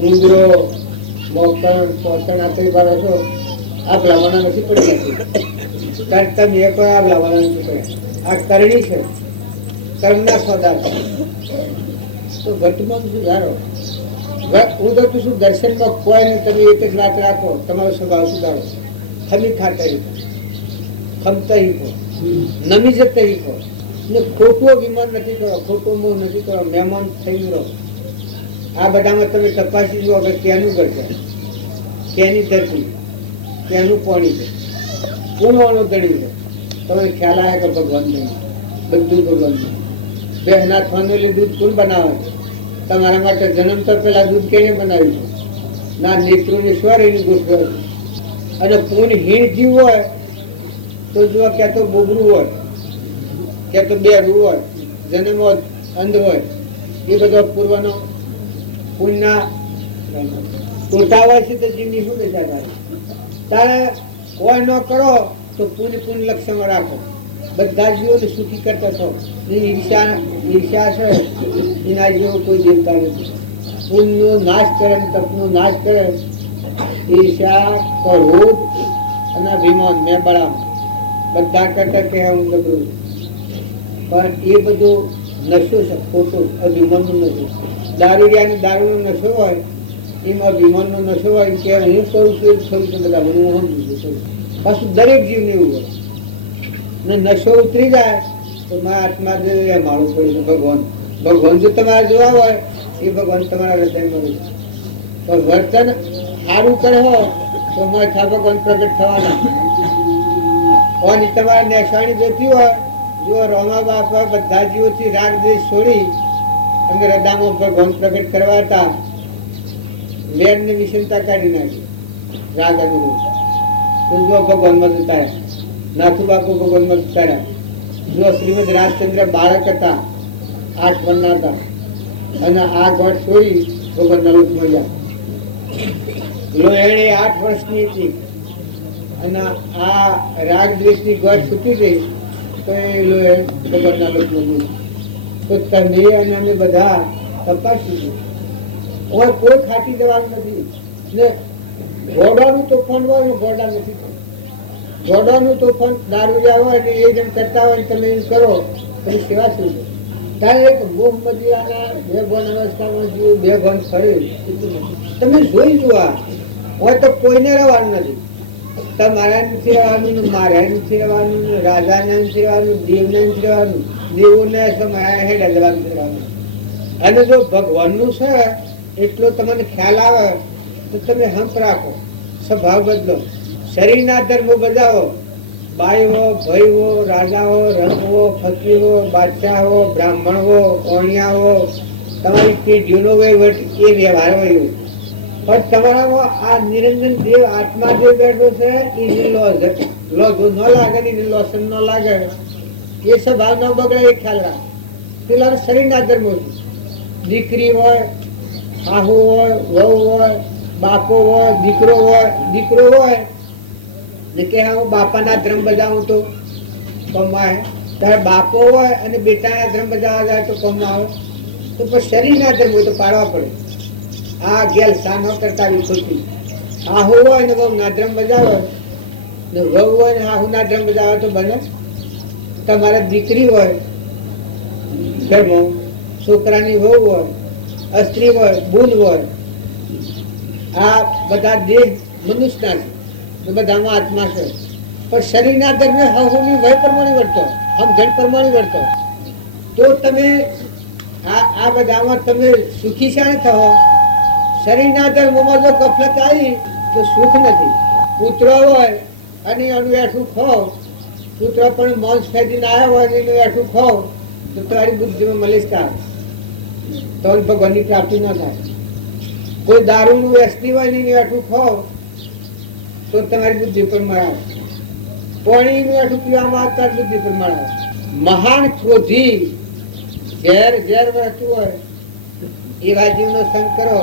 ઉંદરો, મોકણ, પોસણ આપી પાડો છો. આ ભલામણા નથી પડી જતી. કારણ તમે એ પણ આ ભલામણા નથી પડ્યા. આ કરણી છે, કર્મના સોદા છે. તો ઘટમાં સુધારો. હું તો શું દર્શનમાં કોઈ નહીં, તમે એક જ વાત રાખો, તમારો સ્વભાવ સુધારો. ખમી ખાતા શીખો, ખમતા શીખો, નમી જતા શીખો. ને ખોટું અભિમાન નથી કરો, ખોટું મોહ નથી કરો, મહેમાન થઈ રહો. આ બધામાં તમે તપાસી જુઓ કે ક્યાંનું ઘર છે, ક્યાંની ધરતી, ક્યાંનું પાણી છે, કુણવાનો ધણી છે. તમને ખ્યાલ આવે કે ભગવાન નહીં, બધું ભગવાન નહીં. બે હાથ ફાનોલી દૂધ કોણ બનાવે છે? તમારા માટે જન્મ તો પેલા દૂધ કેને બનાવ્યું છે? ના નેત્રોને સ્વર એની ગોઠવે. અને પૂર્ણ હીણ જીવ હોય તો જુઓ ક્યાં તો બોબરું હોય, ક્યાં તો બેરું હોય, જન્મ અંધ હોય. એ બધો પૂર્વનો પુણ્યના ટોટા હોય છે તો જીવની શું દશા થાય? તારે કોઈ ન કરો તો પુણ્ય લક્ષ્યમાં રાખો. બધા જીવોને સુખી કરતા છો. ઈર્ષ્યા છે એના જેવો કોઈ દેવતા નથી. પુણ્યનો નાશ કરે અને તપનો નાશ કરે. ઈર્ષ્યા, ક્રોધ અને અભિમાન મેં બળામ બધા કરતા કે હું નબળું. પણ એ બધો નશો છે ખોટો, અભિમાનનો નશો. દારૂનો નશો હોય એમાં અભિમાનનો નશો હોય કે હું કરું છું એ થયું તો બધા હું સમજુ છું. પાછું દરેક જીવને એવું હોય ને નશો ઉતરી જાય તો મારા આત્મા જે માળું પડ્યું છે ભગવાન જો તમારે જોવા હોય એ ભગવાન તમારા હૃદયમાં હોય. તો વર્તન સારું કરે હોય તો મારા ભગવાન પ્રગટ થવાના. અને તમારે નેસાણી જોતી હોય જો રોમા બાપા બધા જીવોથી રાગ દ્વેષ છોડી અને હૃદયમાં ભગવાન પ્રગટ કરવા હતા. વેર ની વિષમતા કાઢી નાખી રાગ અનુભવ તો જો ભગવાનમાં ઉતાર્યા. નાથુ બાપુ ભગવાનમાં ઉતાર્યા. જો શ્રીમદ રાજચંદ્ર બાળક હતા, 8 વર્ષના હતા અને આ ગઢ છોડી ભગવાનના લોક મળ્યા. એને 8 વર્ષની હતી અને આ રાગ દ્વેષની ગઢ છૂટી ગઈ તો એ ભગવાનના લોક મળ્યું. તો તમે અને અમે બધા તપાસી કોઈ ખાટી જવાનું નથી ને ઘોડાનું તોફાન હોય ને ઘોડા નથી. ઘોડાનું તોફાન દારૂડિયા હોય ને એ જેમ કરતા હોય તમે એમ કરો પછી સેવા શું છે? ત્યારે એક મોહ મદિરાના 2 ભણ અવસ્થામાં જીવો 2 ભણ ફરે તમે જોઈ જુઓ. હોય તો કોઈને રહેવાનું નથી. તમારા નથી રહેવાનું, મારા નથી રહેવાનું, રાજાના નથી રહેવાનું, દેવના નથી રહેવાનું, દેવોને હેડા જવાનું રહેવાનું. અને જો ભગવાનનું છે એટલો તમને ખ્યાલ આવે તો તમે હંપ રાખો, સ્વભાવ બદલો, શરીરના ધર્મો બજાવો. બાઈઓ, ભાઈઓ, રાજાઓ, રંગો, ફકીરો, બાદશાહો, બ્રાહ્મણો, ઓણિયાઓ, તમારી પેઢીઓનો વહીવટ એ વ્યવહાર હોય. પણ તમારામાં આ નિરંજન દેવ આત્મા જે બેઠો છે એને લો જો ન લાગે ને લોસન ન લાગે એ સ્વભાવ ન બગડે એ ખ્યાલ રાખ. પેલા શરીરના ધર્મો દીકરી હોય, આહુ હોય, વહુ હોય, બાપો હોય, દીકરો હોય ને કે હું બાપાના ધર્મ બજાવું તો કમાય. ત્યારે બાપો હોય અને બેટાના ધર્મ બજાવવા જાય તો કમાવો. તો પણ શરીરના ધર્મ હોય તો પાડવા પડે. આ ગેલ સા ન કરતા ખોટી. આહુ હોય ને વહુ ના ધર્મ બજાવે ને વહુ હોય ને આહુ ના ધર્મ બજાવે તો બને. તમારે દીકરી હોય ઘરમાં, છોકરાની વહુ હોય, સ્ત્રી હોય, બુન હોય, આ બધા દેહ મનુષ્યના છે, બધામાં આત્મા છે. પણ શરીરના ધર્મે હવની વય પ્રમાણે વર્તો, સમજણ પ્રમાણે વર્તો તો તમે આ બધામાં તમે સુખી શાણે થવો. શરીરના ધર્મમાં જો ગફલત આવી તો સુખ નથી. પુત્ર હોય અને એનું એઠું ખાવ, પુત્ર પણ મોંસ ફેંકીને આવ્યા હોય એનું એઠું ખાવ તો તમારી બુદ્ધિમાં મલિષ્ઠ આવે તો ભગવાનની પ્રાપ્તિ ન થાય. કોઈ દારૂનું વ્યસની હોય ને એઠું ખાવ તો તમારી બુદ્ધિ પર મળાવે. પાણીનું એઠું પીવામાં આવતા બુદ્ધિ પર મળાવે. મહાન ક્રોધી ઝેર વહેતું હોય એવા જીવનો સંગ કરો.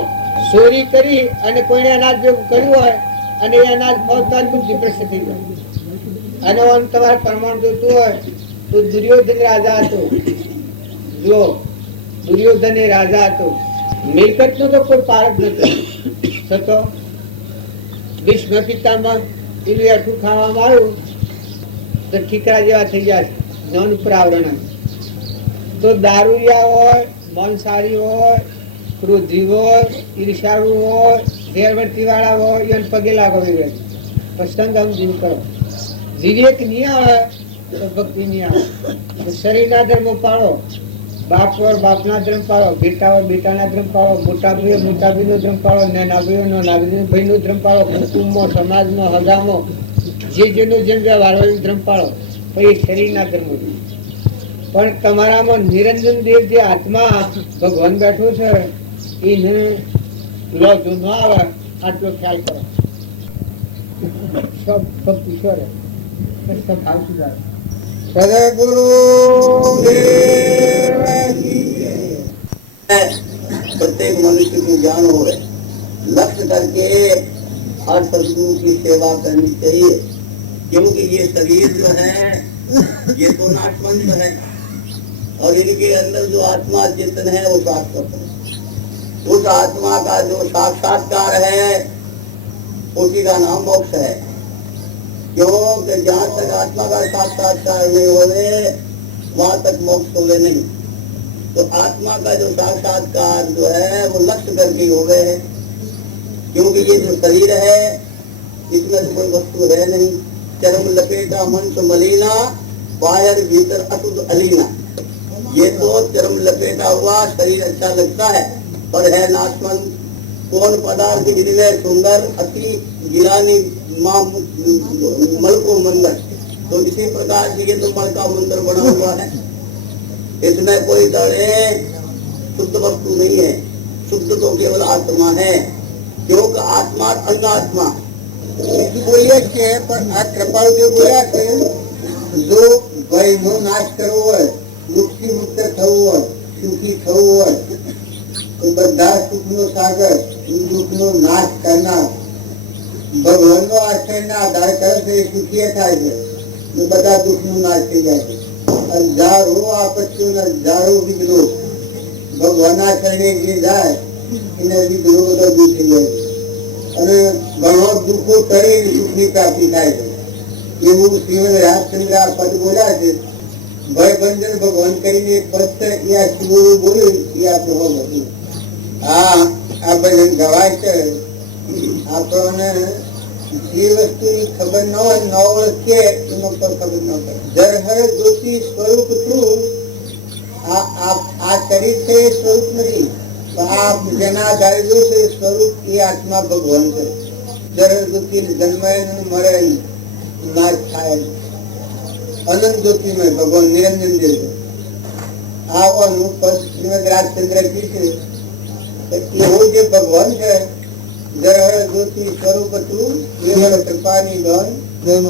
ચોરી કરી અને કોઈને અનાજ ભેગું કર્યું હોય અને એ અનાજ પહોંચતા બુદ્ધિ ભ્રષ્ટ થઈ જાય. અને તમારે પ્રમાણ જોતું હોય તો દુર્યોધન રાજા હતો. જો દુર્યોધન એ રાજા હતો, મિલકત નો તો કોઈ પારક નતો થતો. ભીષ્મ પિતામાં એનું એઠું ખાવામાં આવ્યું તો ઠીકરા જેવા થઈ જાય, જ્ઞાન ઉપર આવરણ. તો દારૂડિયા હોય, માંસાહારી હોય, ક્રોધી હોય, ઈર્ષાળુ હોય, ઝેરવર્તી વાળા હોય એને પગે લાગો. પ્રસંગ સમજીને કરો. વિવેક નહીં આવે તો ભક્તિ નહીં આવે. શરીરના ધર્મો પાળો. બાપ હોય બાપના ધર્મ પાળો, બેટા હોય બેટાના ધર્મ પાળો, મોટા ભાઈ મોટા ભાઈનો ધર્મ પાળો, નાના ભાઈનો નાના ભાઈનો ધર્મ પાળો, કુટુંબમાં, સમાજમાં, હગામાં જેનો જેમ વ્યવહાર હોય ધર્મ પાળો. પછી શરીરના ધર્મો. પણ તમારામાં નિરંજન દેવ જે આત્મા ભગવાન બેઠો છે એને લો જો ન આવે આટલો ખ્યાલ કરો. સબ ઈશ્વર ભાવ સુધારે. સદગુરુ प्रत्येक मनुष्य को ज्ञान हो लक्ष्य करके हर सदगुरु की सेवा करनी चाहिए। क्योंकि ये शरीर जो है ये तो नाशवंत है और इनके अंदर जो आत्मा चेतन है वो शाश्वत है। उस आत्मा का जो साक्षात्कार है उसी का नाम मोक्ष है। क्योंकि जहाँ तक आत्मा का साक्षात्कार नहीं होवे वहां तक मोक्ष होवे नहीं। तो आत्मा का जो साक्षात्कार जो है वो लक्ष्य करके हो गए है। क्योंकि ये जो शरीर है इसमें तो कोई वस्तु है नहीं। चरम लपेटा मंच मलिना बाहर भीतर अशुद्ध अलीना। ये तो चरम लपेटा हुआ शरीर अच्छा लगता है पर है नाशवंत। कौन पदार्थ जिनमें सुंदर अति गिलानी मल को मंदिर। तो इसी प्रकार से ये तो मल का मंदिर बना हुआ है। इसमें कोई दड़े शुद्ध वस्तु नहीं है। शुद्ध तो केवल आत्मा है। क्योंकि आत्मा अन्नात्मा બોલીએ છીએ પણ આ કૃપાળુ જે બોલ્યા છે જો ભયનો નાશ કરવો હોય, દુઃખથી મુક્ત થવું હોય, સુખી થવું હોય તો બધા સુખનો સાગર દુઃખનો નાશ કરનાર ભગવાનનો આશ્રયના આધાર કરે છે એ સુખી થાય છે ને બધા દુઃખનો નાશ થઈ જાય છે। હજારો આપત્તિઓના હજારો વિઘ્નો ભગવાનના શરણે જે જાય એને વિઘ્નો બધા દૂર થઈ જાય છે અને ઘણો દુઃખો ટળી સુખની પ્રાપ્તિ થાય છે। એવું શ્રીમદ રાજચંદ્ર આ પદ બોલ્યા છે। ભયભંજન ભગવાન કરીને એક પદ છે એ આ શિવોએ બોલ્યું એ આ પ્રભાવ હતું। આ ભજન ગવાય છે। આપણને જે વસ્તુની ખબર ન હોય ન ઓળખીએ એનો પર ખબર ન પડે। જરહર જ્યોતિ સ્વરૂપ તું આ શરીર છે એ સ્વરૂપ નથી। आप जना दारिद्र से स्वरूप ये आत्मा भगवान है। जरह ज्योति जन्माय मरे नाश थाय अनंत ज्योति में भगवान निरंजन जैसे आवनु पद श्रीमद राजचंद्र की છે એવો જે ભગવાન છે જરહ જ્યોતિ સ્વરૂપ તું કેવળ કૃપાની ધન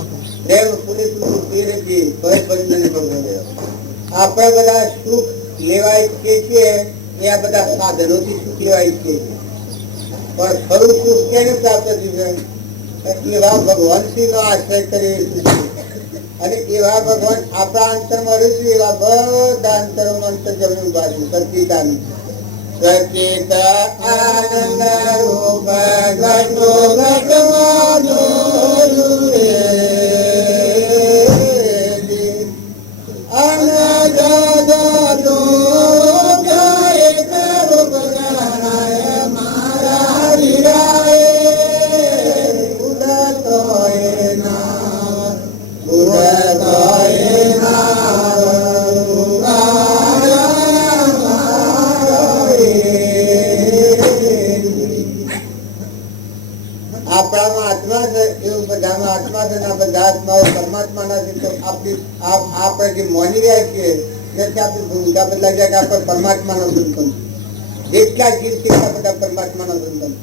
પ્રેમ પુનિત તું તેરે કે ભય બંધન ભગવાન। આપણે બધા સુખ લેવાય કે એ આ બધા સાધનોથી સુખ લેવાય છે પણ ખરું સુખ કેને પ્રાપ્ત થયું છે? એવા ભગવાનશ્રીનો આશ્રય કરે અને એવા ભગવાન આપણા અંતરમાં રહે છે। એવા બધા અંતરોમાં અંતર જમીન બાજુ સચિદાનંદ સચિત આનંદ રૂપ ઘટો ઘટવાનો આપણામાં આત્મા છે એવું બધામાં આત્મા છે ને બધા આત્માઓ પરમાત્માના છે। તો આપણે જે માની રહ્યા છીએ નથી આપણી ભૂમિકા બદલાઈ જાય કે આપણે પરમાત્માનો સંબંધ જેટલા જીવ તેટલા બધા પરમાત્માનો સંબંધ।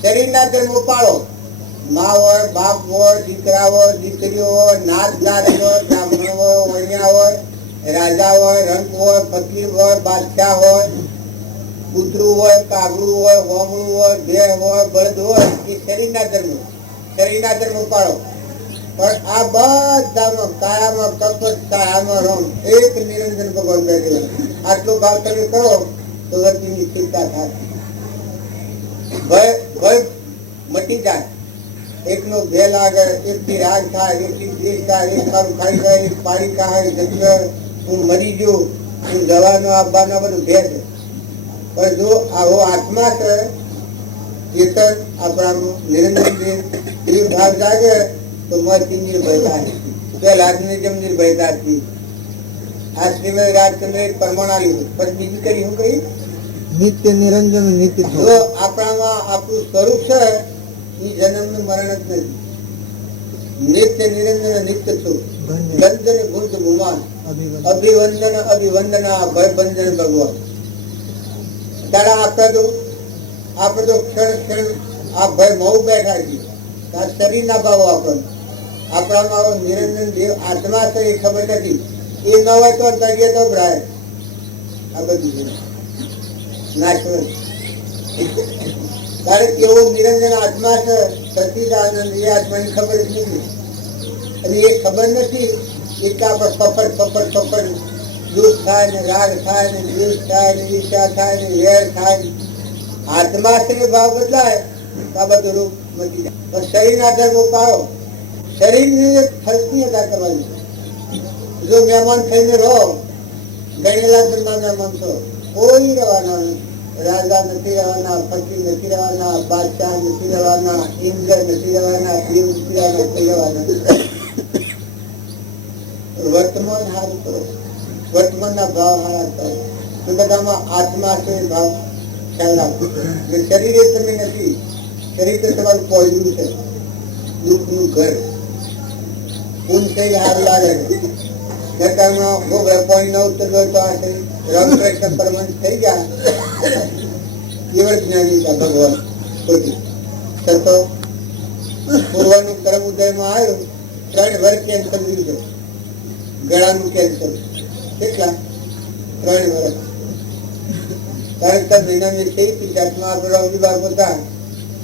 શરીરના ધર્મો પાળો। મા હોય, બાપ હોય, દીકરા હોય, દીકરીઓ હોય, નાત નાત હોય, બ્રાહ્મણ હોય, વણિયા હોય, રાજા હોય, રંગ હોય, ફકીર હોય, બાદશાહ હોય, કૂતરું હોય, કાગડું હોય, હોમણું હોય, ભેળ હોય, બળદ હોય એ શરીરના ધર્મ પાળો। પણ આ બધામાં કાયામાં કપટ કાયામાં રમ એક નિરંજન ભગવાન બેઠેલો। આટલો ભાવ તમે કરો તો વ્યક્તિની ચિંતા થાય, ભય મટી જાય। એકનો ભે લાગે, એકથી રાગ થાય, એકથી દ્વેષ થાય, એક મારું ખાઈ જાય, એક પાડી ખાય, જંગલ હું મરી ગયો, હું જવાનો આવવાનો બધું ભે છે। પણ જો આવો આત્મા છે ચેતન આપણાનું નિરંજન એ ભાગ જાગે તો મરથી નિર્ભયતા પેલા આદમી જેમ નિર્ભયતા હતી। આ શ્રીમદ રાજચંદ્ર પરમાણા લીધું પણ બીજી કરી હું કહી નિત્ય નિરંજન નિત્ય જો આપણામાં આપણું સ્વરૂપ છે એ જન્મ નું મરણ જ નથી। નિત્ય નિરંજન નિત્ય છું બંધન ગુંજ ગુમાન અભિવંદન અભિવંદના ભય બંધન ભગવાન। ત્યારે આપણે તો ક્ષણ આ ભય બહુ બેઠા છીએ। આ શરીરના ભાવો આપણામાં નિરંજન દેવ આત્મા છે એ ખબર નથી। એ ન હોય તો તરીકે તો ભરાય આ બધું નાશવંત। ત્યારે કેવો નિરંજન આત્મા છે સચિદાનંદ એ આત્માની ખબર જ નથી। અને એ ખબર નથી એટલા આપણે ફફડ દુઃખ થાય ને રાગ થાય ને દ્વેષ થાય ને ઈચ્છા થાય ને વેર થાય. આત્માશ્રય ભાવ બદલાય તો આ બધું રૂપ મટી જાય. પણ શરીરના ધર્મો પાડો, શરીરની ખર્ચની અદા કરવાની. જો મહેમાન થઈને રહો, ગણેલા જન્મના મહેમાન છો, કોઈ રહેવાના નહીં. રાજા નથી રહેવાના, ફકીર નથી રહેવાના, બાદશાહ નથી રહેવાના, ઇન્દ્ર નથી રહેવાના, દેવ નથી રહેવાના. વર્તમાન હારું કરો, વર્તમાનના ભાવ હારા કરો. તો બધામાં આત્માશ્રય ભાવ ખ્યાલ રાખો. શરીર એ તમે નથી, શરીર તો તમારું પોઈલું છે, દુઃખનું ઘર. પૂન થઈ હારું લાગે ઘરમાં પાણી ન ઉતરતો તો આ શરીર રામકૃષ્ણ પરમહંસ થઈ ગયા. કેવળ જ્ઞાની હતા ભગવાન. ખોટી છતો પૂર્વનું કર્મ ઉદયમાં આવ્યું, 3 વર્ષ કેન્સર લીધું. ગળાનું કેન્સર કેટલા 3 વર્ષ. તરત મહિનાની થઈ હતી જાતમાં આપણે રામજી બાબુ હતા.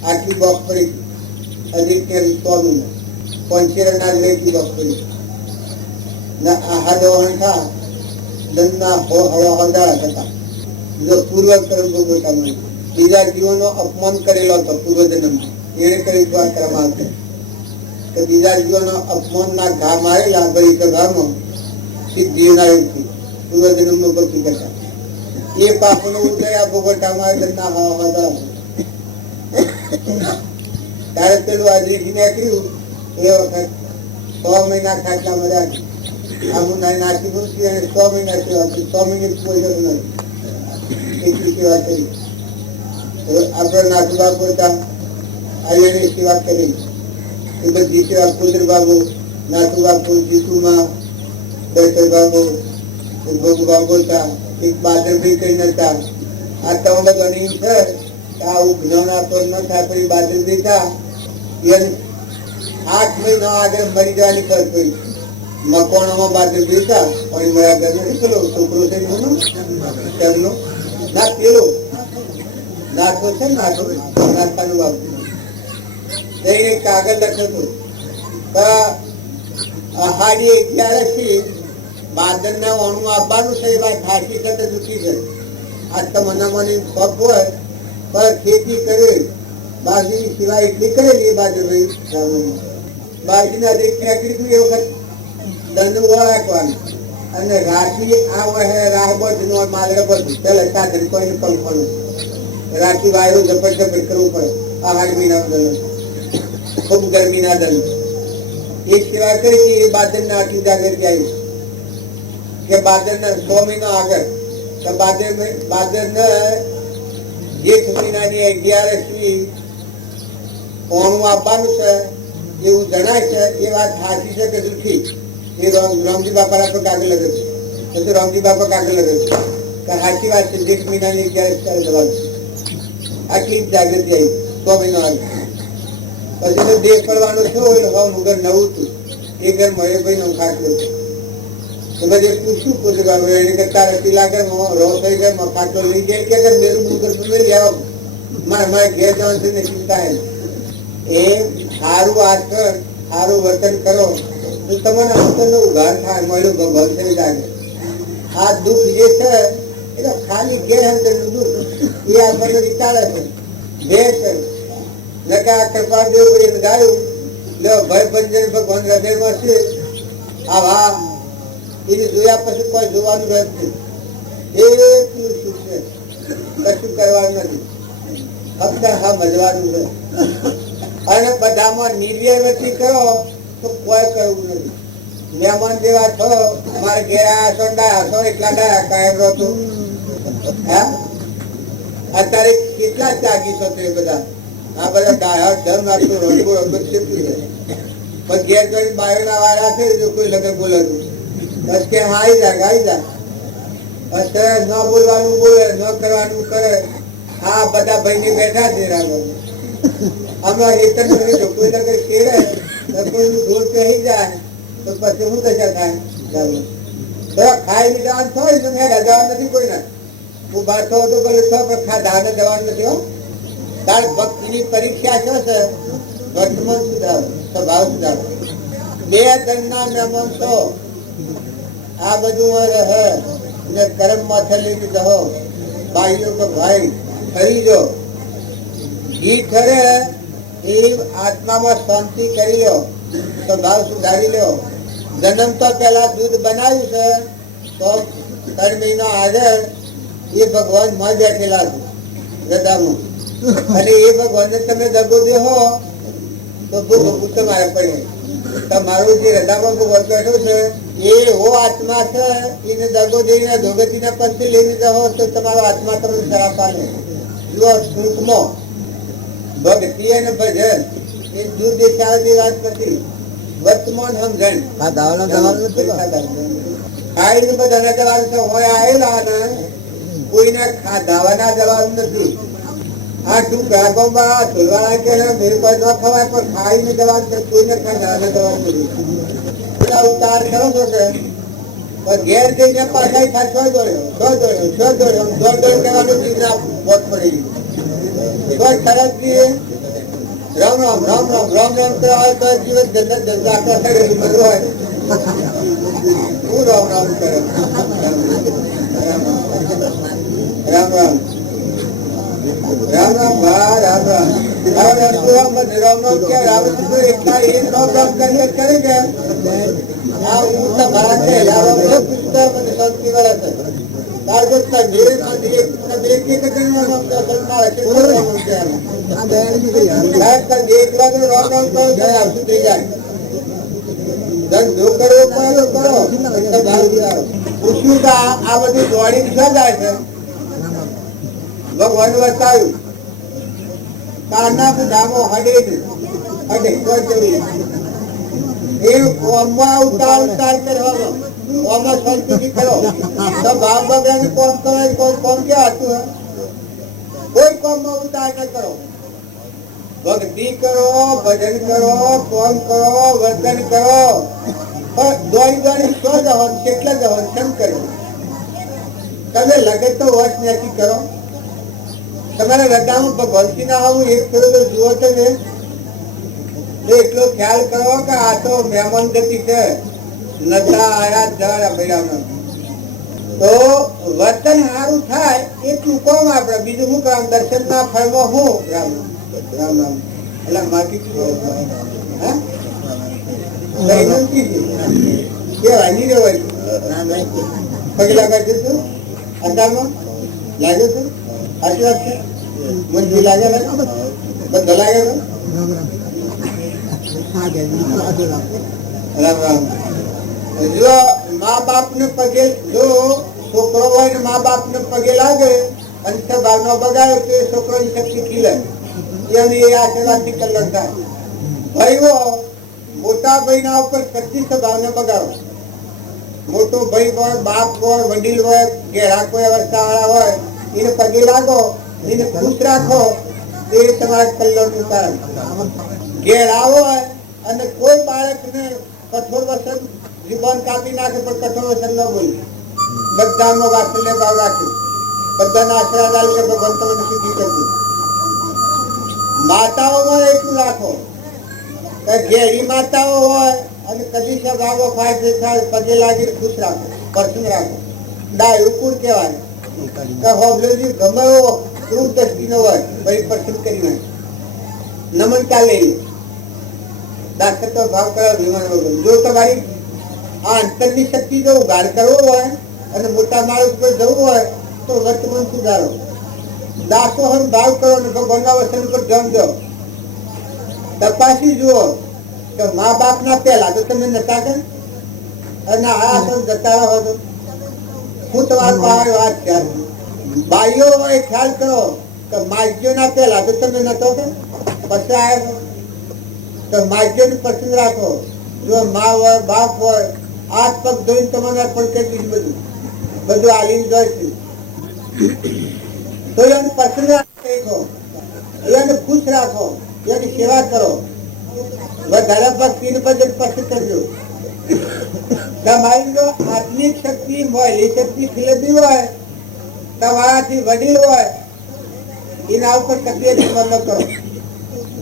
આટલી બોક્સ પડી આદિત્ય સ્વામી પંચેરના લેતી બોક્સ પડી હાથ વહન થા દંડના હળવા હતા. જો પૂર્વ કર્મ ભોગવતા મળે, બીજા જીવોનો અપમાન કરેલો હતો પૂર્વજન્મ, એને કરી ક્રમ આવશે તો બીજા જીવોનો અપમાનના ઘા મારેલા ભાઈ સભામાં સિદ્ધિઓના યોગથી પૂર્વજન્મનો ભક્તિ કરતા. એ પાપનો ઉદય આ ભોગવટા મારે દંડના હળવા હતા. ત્યારે પેલું આદિથી નીકળ્યું એ વખત 6 મહિના ખાટલા મળ્યા. આવું નાખી મૂકી અને 6 મહિના સેવા કરી. 6 મિનિટ કોઈ જરૂર નથી, એટલી સેવા કરી. આપણે નાથુ બાબુ હતા, આર્યની સેવા કરી. એ બધી સેવા કુદર બાબુ, નાથુ બાબુ, જીતુમાં, દર્શન બાબુ, ભોગ બાબુ હતા. એક બાદરભાઈ કરીને હતા. આ તો બધો નીમ છે. આવું જ્ઞાન આપતો ન થાય પછી બાદરભાઈ હતા. એને 8 મહિના આગળ મરી જવાની ખર્ચ પડી. મકવાણામાં બાજુ બેઠા પણ મારા ઘરનો પેલો છોકરો છે એમનો ના પેલો નાખો છે નાસ્તાનું બાબુ જઈને કાગળ લખ્યો હતો. હાડી 11 થી બાદરના ઓણું આપવાનું છે. એ વાત સાચી છે તો દુઃખી છે. આ તો મનામાની પગ હોય પણ ખેતી કરે બાજરી સિવાય એટલી કરેલી એ બાજુ બાજરીના રેટ નીકળી એ વખત દંડ રાખવાનું અને રાખી આ વહે રાહ બધું માલરે બધું પેલા સાધન કોઈને પંખોનું રાખી વાયરો ઝપટ કરવું પડે. આ 8 મહિના દંડ, ખૂબ ગરમીના દંડ. એ સેવા કરી એ બાદરના આટલી જાગૃતિ આવી કે બાદરના 100 મહિના આગળ તો બાદરના જેઠ મહિનાની 11 ઓણું આપવાનું છે એવું જણાય છે. એ વાત સાચી છે કે દુઃખી? એ રામજી બાપા આપણે કાગળ લગે છે તો રામજી બાપા કાગળ લગે છે કે સાચી વાત છે. જેઠ મહિનાની 11 દવાનું આટલી જ જાગૃતિ આવી 100 મહિના આવી. પછી તો દેહ પડવાનો થયો એટલે મુગર નવું હતું. એ ઘર મહેશભાઈ નું ખાટલું તો બધે પૂછ્યું પૂછે બાબુ એને કે તારે પીલા ઘર રો થઈ ગયા ખાટલો લઈ જાય કે મેરું મુગર મેળવી આવો મારે ઘેર જવાનું છે ચિંતા એ સારું આચરણ સારું વર્તન કરો તો તમારા અંતરનો ઉઘાર થાય. મળ્યું ભગવાન થઈ જાય. આ દુઃખ જે છે એ તો ખાલી ગેરહંતરનું દુઃખ એ આપણને વિચારે છે બે છે. નકા કૃપાદેવ કરીને ગાયું લો ભય બંજન ભગવાન હૃદયમાં છે. આ વાહ એને જોયા પછી કોઈ જોવાનું રહેતું એટલું સુખ છે. કશું કરવાનું નથી, ફક્ત હા મજવાનું છે. અને બધામાં નિર્વ્યવથી કરો તો કોઈ કરવું નથી. મહેમાન જેવા છો મારે ઘેર ડાયા છો એટલા ડાયા કાયમ રહતું. હા અત્યારે કેટલા ત્યાગી છો એ બધા આ બધા ડાયા ધર્મ આટલું રંગો રંગો શીખવું છે. પણ ઘેર જોઈને બાયોના વાળા છે જો કોઈ લગન બોલાતું બસ કે આવી જા બસ ન બોલવાનું બોલે ન કરવાનું કરે. આ બધા ભાઈ બેઠા છે આમાં હેતર જો કોઈ લગન કેળે તો કોઈનું ઢોર કહી જાય તો પછી શું દશા થાય? ખાઈ જવાનું થાય તો મેં જવાનું નથી કોઈના. ઉભા થો તો ભલે થો પણ ખાધા જવાનું નથી. હો તાર ભક્તિની પરીક્ષા શું છે? વર્તમાન સુધારો, સ્વભાવ સુધારો. બે દંડના મહેમાન છો આ બધું રહે ને કર્મ માથે લઈને જાઓ ભાઈઓ કે ભાઈ ખરીદો ઘી ઠરે એ આત્મામાં શાંતિ કરી લો સ્વભાવ સુધારી લો જન્મ તો પેલા દૂધ બનાવ્યું છે તો 3 મહિના આગળ એ ભગવાન માં બેઠેલા છે હૃદયમાં અને એ ભગવાનને તમે દગો દેહો તો ભૂખ તમારે પડે તમારું જે હૃદયમાં ભગવાન બેઠો છે એ એવો આત્મા છે એને દગો દઈને ધોગતીના પંથી લઈને જાઓ તો તમારો આત્મા તમને શરાપ પાલે જો ટૂંકમાં ભક્તિ અને ભજન એ દૂર દેખાવાની વાત નથી વર્તમાન સમજણ ખાઈને બધાના જવાબ છે હોય આવેલા ને કોઈને ખાધાવાના જવાબ નથી આ તું ગ્રાહકોમાં ધોલવાળા કે મેરે પર ન ખવાય પણ ખાઈને જવાબ છે કોઈને ખાધાવાના જવાબ નથી ઉતાર કરો છો કે ઘેર જઈને પાછા ખાસવા દોડ્યો દોડ કરવાનું ચીજના મોત પડી ગયું સરસ દીએ રામ રામ રામ રામ રામ રામ તો આવે તો જીવન જન્નત જલસા કરે બધું હોય હું રામ રામ કરે રામ રામ રામ રામ ભા રામ રામ રામ રામ ક્યાં રામચંદ્ર એકલા એ રામ કરે કે આ હું તમારા છે લાવો પુસ્તક મને શાંતિ વાળા છે તારગતના મેરે માંથી એક એક કરીને રામ સલમાળ છે આ દયાની કરી આ એક વાર રામ રામ તો ગયા સુધરી જાય ધંધો કરવો પડે કરો તો ભાવ ઉડાડો પૂછ્યું કે આ બધી દોડી ક્યાં જાય છે ભગવાન બતાવ્યું કાના બધામો હડે કોઈ જવી એ ઓમમાં ઉતાર કરવાનો ઓમમાં શાંતિ કરો તો ભાવ બગડાને કોમ કરે કોમ ક્યાં હતું કોઈ કોમમાં ઉતાર ન કરો ભક્તિ કરો ભજન કરો કોમ કરો વર્તન કરો દોડી શો જવાનું કેટલા જવાનું કેમ કરો તમે લગે તો વર્ષ નથી કરો તમારા હૃદયમાં ભક્તિ ના આવું એક થોડું જુઓ છો ને એટલો ખ્યાલ કરો કે આ તો મહેમાન ગતિ છે નતા આયા જરા ભૈયા તો વર્તન સારું થાય એટલું કોમ આપડે બીજું શું કામ દર્શન ના ફળમાં હું રામ રામ રામ એટલે માટી કેવાય રેવાય પગે લાગે તું અંદાજમાં લાગે છે સાચી વાત છે મંજૂર લાગે બધા લાગે રામ રામ જો મા બાપ ને પગે જો છોકરો હોય ને મા બાપ ને પગે લાગે અને ભાવ નો બગાડે તો એ છોકરાની શક્તિ ખીલે એની એ આશીર્વાદ થી કલ્યાણ થાય ભાઈઓ મોટા ભાઈ ના ઉપર કચ્છી સ્વભાવ ને બગાડો મોટો ભાઈ હોય બાપ હોય વડીલ હોય ઘેરા કોઈ અવસ્થા વાળા હોય એને પગે લાગો એને ખુશ રાખો એ તમારા કલ્યાણ નું કારણ ઘેરા હોય અને કોઈ બાળકને કઠોર વસન જીવન કાપી નાખે પણ કઠોર વસન ન બોલે બધાનો વાત્સલ્ય ભાવ રાખ્યો બધાના આશીર્વાદ આલે ભગવાન તમને સુખી કરજો માતાઓમાં એટલું રાખો કે ઘેરી માતાઓ હોય અને કદી સભાવો ફાય પગે લાગીને ખુશ રાખો પ્રસન્ન રાખો ડાયું કુળ કહેવાય કે હોબલોજી ગમે એવો ક્રૂર દ્રષ્ટિનો હોય ભાઈ પ્રસન્ન કરી નાખે નમનતા લઈ લે દાખલ તો ભાવ કરવા વિમાન વગર જો તમારી આ અંતરની શક્તિ જો ઉગાડ કરવો હોય અને મોટા માણસ પર જવું હોય તો વર્તમાન સુધારો દાસોહન ભાવ કરો અને ભગવાનના વચન પર ધ્યાન દો તપાસી જુઓ કે મા બાપ ના પહેલા તો તમે નતા કે અને આ જતા રહો તો હું તમારા પાસે વાત ખ્યાલ ભાઈઓ એ ખ્યાલ કરો કે માઈઓ ના પહેલા તો તમે નતો કે પછી આવ્યો તો માઈઓ ને પસંદ રાખો જો મા હોય બાપ હોય હાથ પગ ધોઈને તમને અર્પણ કરી દીધું બધું આલીને જોઈશું તો એને પસંદ રાખો એને ખુશ રાખો એની સેવા કરો વધારે ભક્તિ બજેટ પસંદ કરજો તમારી જો આત્મિક શક્તિ હોય શક્તિ ખીલેલી હોય તમારાથી વડીલ હોય એના ઉપર તકલીફ ન કરો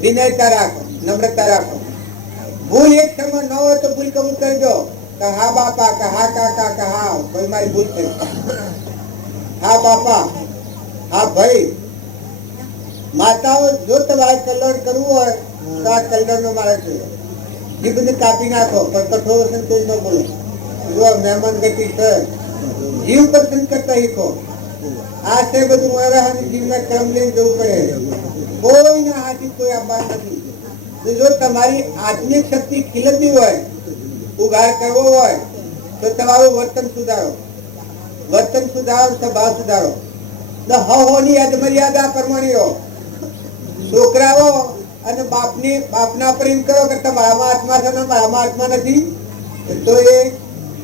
વિનયતા રાખો નમ્રતા રાખો ભૂલ એક સમય ન હોય તો ભૂલ કબૂલ કરજો કે હા બાપા કે હા કાકા કે હા ભાઈ મારી ભૂલ થઈ, હા બાપા હા ભાઈ. માતાઓ જો તમારે કલ્યાણ કરવું હોય તો આ કલ્યાણ નો મારે છે. જીભને કાપી નાખો પણ કઠોર સંતોષ ન બોલો. જો મહેમાન ગતિ છે, જીવ પસંદ કરતા શીખો. આ છે બધું મારા જીવના ક્રમ લઈને જવું પડે. કોઈના હાથી કોઈ આભાર નથી. જો તમારી આત્મિક શક્તિ ખીલતી હોય, ઉગાર કરવો હોય તો તમારું વર્તન સુધારો, વર્તન સુધારો, સ્વભાવ સુધારો. હોની મર્યાદા પ્રમાણે રહો. છોકરાઓ અને બાપના પ્રેમ કરો કે તમારામાં આત્મા છે ને મારામાં આત્મા નથી, તો એ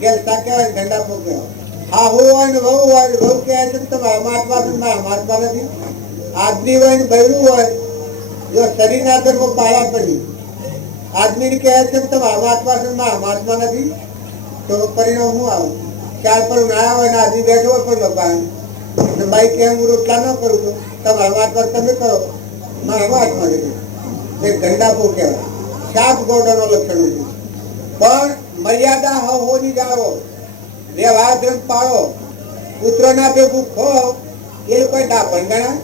ગેલતા કહેવાય, ગંડા પો કહેવાય. હા હું હોય ને વહુ હોય, વહુ કહે છે કે તમારામાં આત્મા છે મારામાં આત્મા નથી. આદમી હોય ને બૈરું હોય, જો શરીરના ધર્મો પાળા પડી આદમીને કહે છે કે તમારામાં આત્મા છે મારામાં આત્મા નથી, તો પરિણામ શું આવે? ચાર પર નાયા હોય ને આદમી બેઠો હોય પણ ભગવાન ભાઈ કે હું રોટલા ન કરું છું, તમારા વાત પર તમે કરો, મારા વાત માં ગંડાપો કહેવાય. શાક ગોડાનો લક્ષણ છે. પણ મર્યાદા હોની જાળવો, વ્યવહાર ધર્મ પાળો. પુત્રના ભેગું ખો એ લોકો ડાપણ ગણા.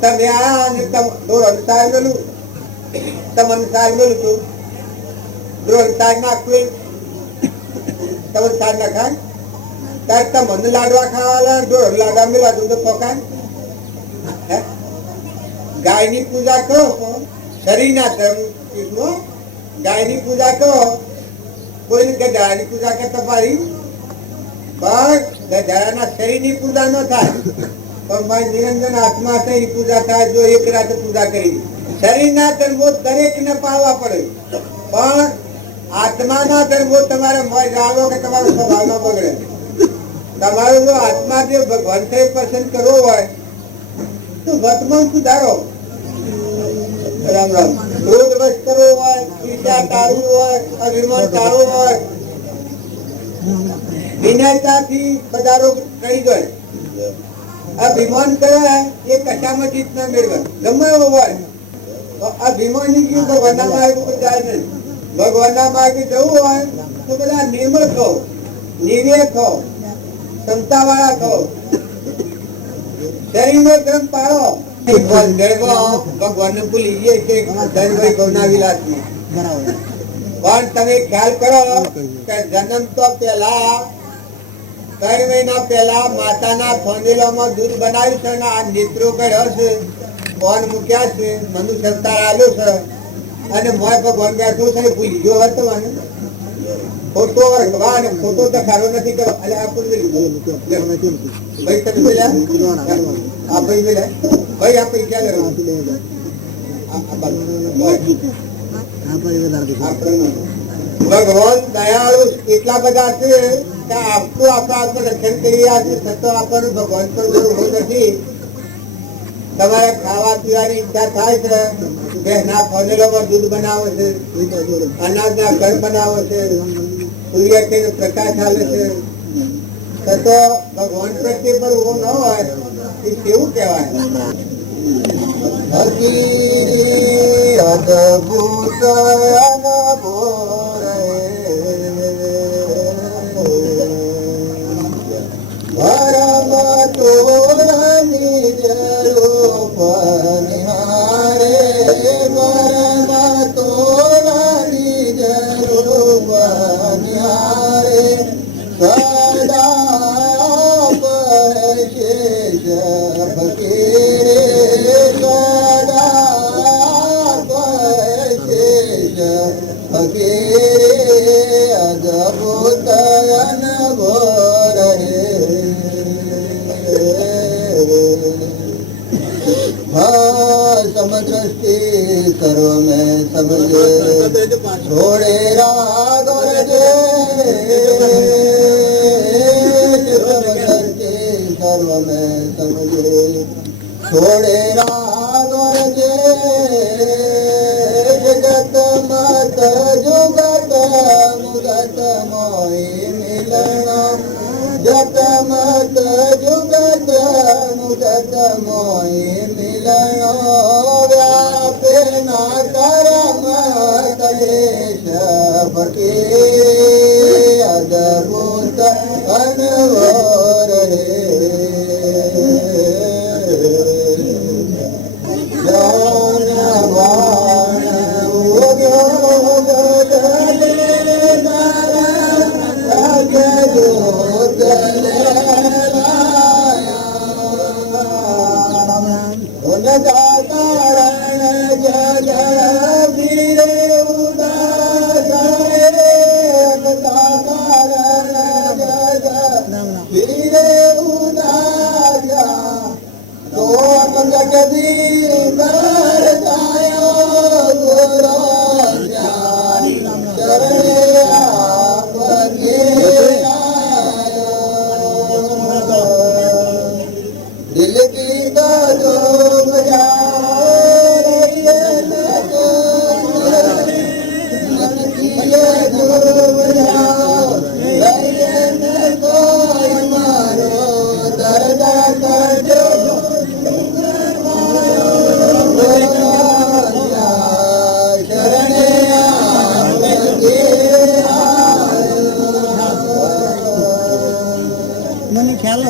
તમે આ અને દોર અનુસાર મેલું, તમે અનુસાર મેલું છું, દોર અનુસાર નાખવું, તમે અનુસાર નાખાય ત્યારે તમને લાડવા ખાવાના, ઢોર લાડવા મેલા દૂધ પકાય. ગાયની પૂજા કરો, શરીરના ધર્મ. ગાયની પૂજા કરો, કોઈને ગધાડાની પૂજા કરતા પાડી, પણ ગધાડાના શરીરની પૂજા ન થાય. પણ મારી નિરંજન આત્મા છે એ પૂજા થાય. જો એક રાતે પૂજા કરી, શરીરના ધર્મો દરેકને પાળવા પડે, પણ આત્માના ધર્મો તમારે મોય જાળવો કે તમારો સ્વભાવ ન બગડે. તમારો જો આત્મા જે ભગવાન પસંદ કરવો હોય તો વર્તમાન સુધારો. રામ રામ. ક્રોધ વશ કરવો હોય, ઈર્ષા ટાળવું હોય, અભિમાન ટાળવું હોય, વિનયતાથી બધારો કરી જાય. અભિમાન કરે એ કશામાં જીત ના મેળવે, ગમે એવો હોય તો અભિમાની ગયું ભગવાનના માર્ગ ઉપર જાય નહીં. ભગવાનના માર્ગે જવું હોય તો બધા નિર્મળ થો, નિર્વેક થો, ક્ષમતા વાળા થો, શરીરનો ધર્મ પાળો. ભગવાન ને ભૂલી ગયે છે પણ તમે ખ્યાલ કરો કે જન્મ તો પેલા 3 મહિના પહેલા માતાના થોંદેલામાં દૂધ બનાવ્યું છે, આ નેત્રો કર્યો છે, કોણ મૂક્યા છે, મનુષ્ય અવતાર આવ્યો છે, અને મોય ભગવાન બેઠું છે, ભૂલી ગયો હતો. ખોટો ભગવાન ખોટો તો ખારો નથી કરો. અરે આ ભાઈ તમે બોલ્યા, આ ભાઈ બોલ્યા, ભાઈ આ પૈસા લે ભગવાન દયાળુ એટલા બધા છે કે આપણું આપણા આત્મ રક્ષણ કરી રહ્યા છે, છતાં આપણને ભગવાન પર હોવું નથી. તમારે ખાવા પીવાની ઈચ્છા થાય છે, ભેંસના ફોજેલોમાં દૂધ બનાવે છે, અનાજના ઘર બનાવે છે, સૂર્ય પ્રકાશ ચાલે છે, છતાં ભગવાન પ્રત્યે પર ઉભો ન હોય એ કેવું કહેવાય? અદભુત પરમ તોરની જરૂપ નિહારે, પરમ તોરની જરૂપ નિહારે, સદા પશેષ ફકીરે, સદા પશેષ ફકીરે, અદભુત અનભોર હે. समदृष्टि सर्व में समझे, छोड़े राग और समदृष्टि सर्व में समझे, छोड़े राग और जगत मत जुगत मुगत मोहि मिलना, जगत मत जुगत मुगत मोहि मिलना, व्यापे न करम कलेश दिल की बातों बजा रही है तो मन की ये जो बजा रही है तो मारो दर्दा कर दो મને ખ્યાલ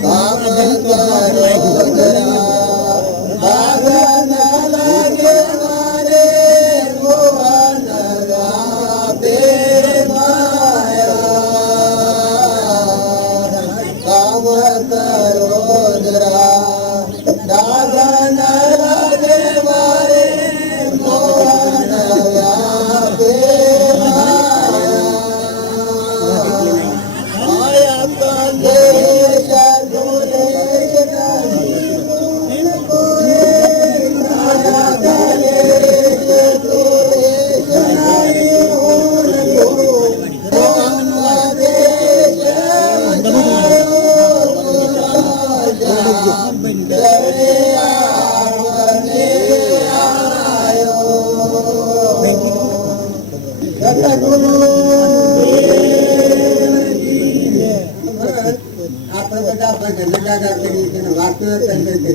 આપણે બધા ભજન દાદા કરીએ વાતો પણ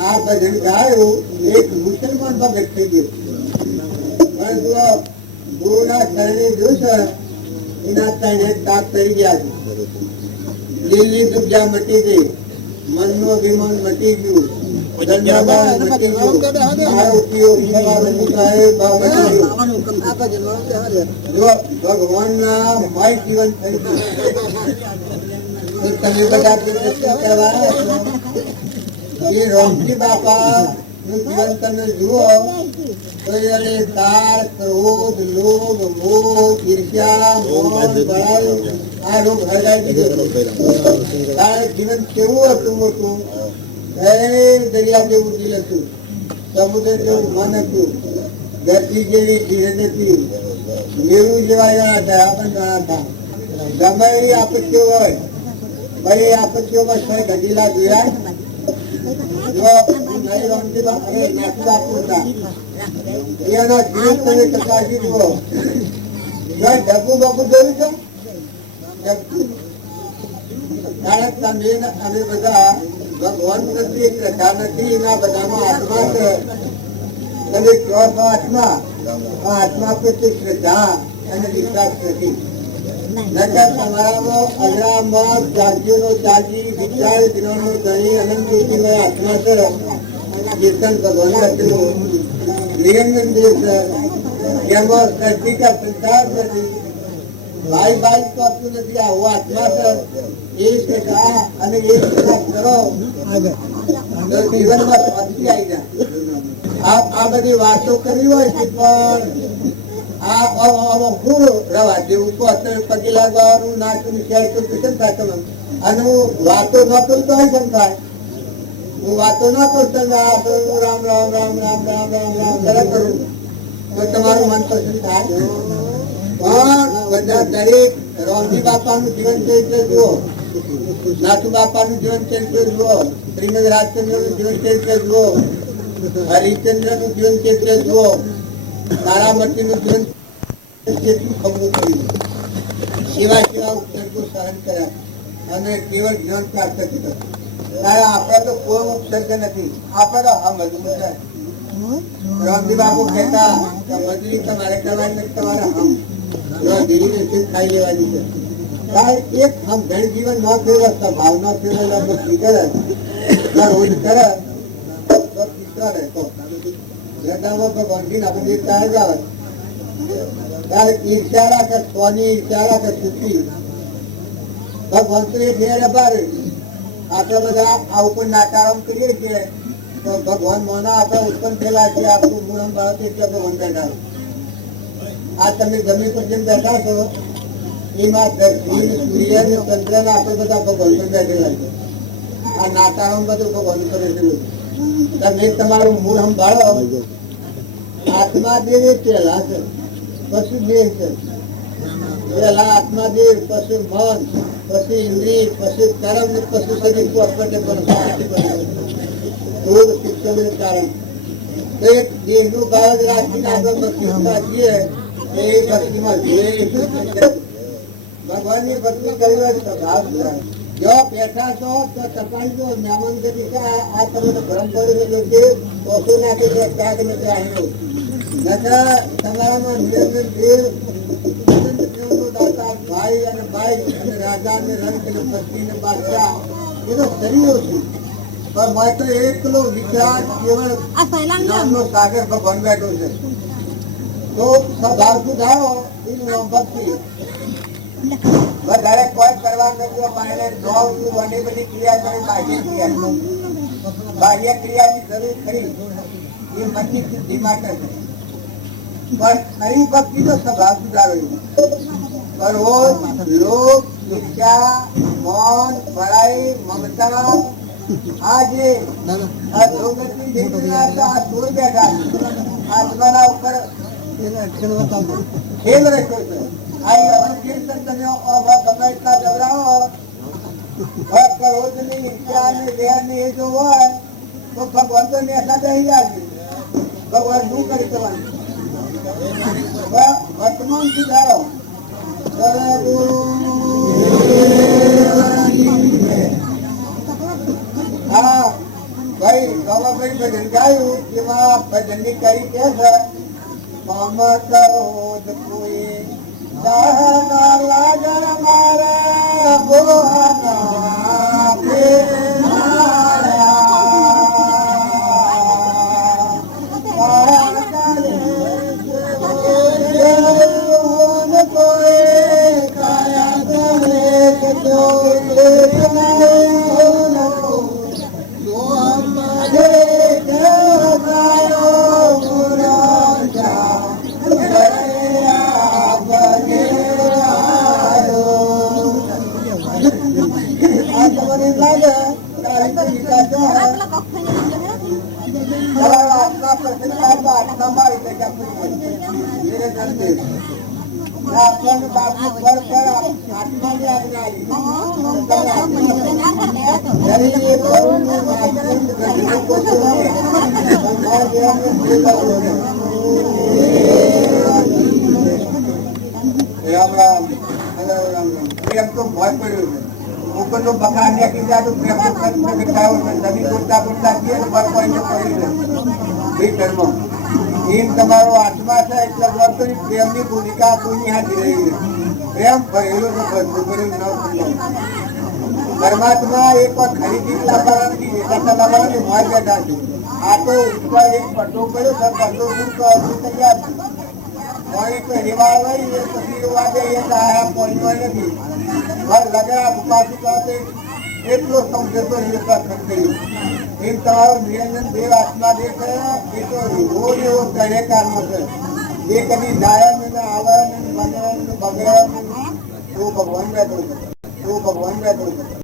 આ ભજન ગાયું એક મુસલમાન ભગત થઈ ગયો પરંતુ ગુરુના શરણે જોશે એના તને તાપ કરી ગયા છે દિલની દુબજા મટી ગઈ મનનું અભિમાન મટી ગયું ભગવાન ના માય જીવન થઈ ગયું તમે બધા કરવા રોમજી બાપા નું જીવન તમે જુઓ તો એને તાર ક્રોધ લોભ મોહ ઈર્ષ્યા આ રોગ હરગાઈ દીધો તારે જીવન કેવું હતું મોટું દરિયા જેવું દિલ હતું સમુદ્ર જેવું મન હતું ધરતી જેવી ધીરજ હતી મેળું જેવા જણા હતા આપણ જણા હતા ગમે એ આપત્તિઓ હોય ભાઈ આપત્તિઓમાં છ ગઢીલા જોયા એનો જીવ તમે ચકાસી જુઓ ડબ્બુ બબ્બુ જોયું છે કારણ તમે અમે બધા ભગવાન પ્રત્યે શ્રદ્ધા નથી એના બધામાં આત્મા છે તમે કહો છો આત્મા પ્રત્યે શ્રદ્ધા અને વિશ્વાસ નથી નકર તમારામાં અજરામાં જાતિઓનો જાતિ વિચાર જ્ઞાનનો ધણી અનંત જ્યોતિમય આત્મા છે ચેતન ભગવાન રચેલું નિરંજન દેવ છે એમાં સૃષ્ટિ કા સંસાર નથી ભાઈ ભાઈ કરતું નથી આવો આત્મા છે એ શ્રદ્ધા અને એ વિશ્વાસ કરો તો જીવનમાં શાંતિ આવી જાય આ બધી વાતો કરવી હોય છે પણ શું રવા જેવું પગે લાગવાનું નાચું શેર તો કેમ થાય તમે અને હું વાતો ન કરું તો કેમ થાય હું વાતો ન કરતો રામ રામ રામ રામ રામ રામ રામ જરા કરું તો તમારું મન પસંદ થાય પણ બધા દરેક રોમજી બાપાનું જીવન ચરિત્ર જુઓ નાથુ બાપાનું જીવન ચરિત્ર જુઓ શ્રીમદ રાજચંદ્રનું જીવન ચરિત્ર જુઓ હરિચંદ્રનું જીવન ચરિત્ર જુઓ તારામતીનું જીવન કેટલું ખબર કર્યું સેવા ઉપસર્ગો સહન કર્યા અને કેવળ જ્ઞાન પ્રાપ્ત કર્યું ત્યારે આપણે તો કોઈ ઉપસર્ગ નથી આપણે તો હા મજબૂત છે રામજી બાપુ કહેતા મજૂરી તમારે કરવાની નથી તમારે હમ ધીરે ખાઈ લેવાની છે એક હમ ધન જીવન ન ફેરવતા ભાવના ફેરવેલા ભક્તિ કરે રોજ કરે તો પિતા રહેતો હૃદયમાં ભગવાનજી આપણે ત્યારે જ આવે ત્યારે ઈર્ષ્યા રાખે સ્વની ઈર્ષ્યા રાખે સુખી ભગવાન તો એ ફેર અપારે આપણે બધા આ ઉપર નાકારામ કરીએ છીએ તો ભગવાન મોના આપણે ઉત્પન્ન થયેલા છે આપણું ગુણમ ભાવ એટલે ભગવાન બેઠા આ તમે જમીન પર જેમ બેઠા છો એમાં ધરતી સૂર્ય ને ચંદ્ર ને આપણે બધા ભગવાન પર બેઠેલા છે આ નાકારામ બધું ભગવાન કરે છે તમે તમારું મૂળ સંભાળો આત્મા દેવ પેલા છે પછી દેહ છે પેલા આત્મા દેવ પછી મન પછી ઇન્દ્રિય, પછી કર્મ ને પછી શરીર પોતપોતે થોડ શિક્ષણનું કારણ તો એક દેહનું ભાવ જ રાખીને આપણે ભક્તિમાં જઈએ એ ભક્તિમાં જોઈએ. ભગવાનની ભક્તિ કરી હોય સ્વભાવ સુધારે. જો બેઠા છો તો તપાસી દો મહેમાન તરીકે આ તમને ભ્રમ પડેલો છે ઓછું નાખી દો ત્યાગ નથી આવ્યો નતા તમારામાં નિરંજન દેવ દાતા ભાઈ અને રાજા ને રંગ ને પત્ની ને બાદશાહ એનો શરીર છે પણ મેં તો એકલો વિકરાટ કેવળ નામનો સાગર ભગવાન બેઠો છે. તો સ્વભાવ સુધારો એનું નામ ભક્તિ. વધારે કોઈ કરવા નથી પાણી ઘણી બધી ક્રિયા કરી બાહ્ય ક્રિયાની જરૂર ખરી એ મનની સિદ્ધિ માટે છે પણ ખરી ભક્તિ તો સ્વભાવ સુધારો ક્રોધ, લોભ, ઈર્ષ્યા, મૌન, બળાઈ, મમતા આ જે આ લોકોની દેખના આ દૂર બેઠા આત્માના ઉપર ખેલ રખ્યો છે. આ કીર્તન તમે ગમે એટલા ગભરાવો ક્રોધ ની ઈચ્છા ને વેર ને એ જો હોય તો ભગવાન તો નેસા દઈ જાય. ભગવાન શું કરી કરવાનું? વર્તમાન સુધારો. હા ભાઈ ગવાભાઈ ભજન ગાયું એમાં ભજનની કરી કે છે મમ ક્રોધ કોઈ લાગણ મારા ભોના પ્રેમ તો ભય પડ્યો છે ઉપરનો બખાર નીકળી જાય તો પ્રેમ નવી બોલતા બોલતા જઈએ તો ભય પડી એમ તમારો આત્મા છે એટલે વર્તની પ્રેમની ભૂમિકા કોઈની હાથી રહી છે. પ્રેમ ભરેલો તો ભરપૂર પરમાત્મા એક વાર ખરીદી લાવવાની વેચાતા લાવવાની મોજ બેઠા છે. આ તો ઉપર એક પટ્ટો પડ્યો સર પટ્ટો શું તૈયાર છે પાણી તો હિવાળ હોય એ પછી વાગે એ સહાયા પહોંચવા નથી લગા પાછું પાસે એટલો સમજતો એ ખર્ચ એમ તમારો નિરંજન દેવ આત્મા જે છે એ તો રોજ એવો કાર્યકારમાં છે એ કદી નાયન ને આવરણ બગડે તો ભગવાન બેઠો છે.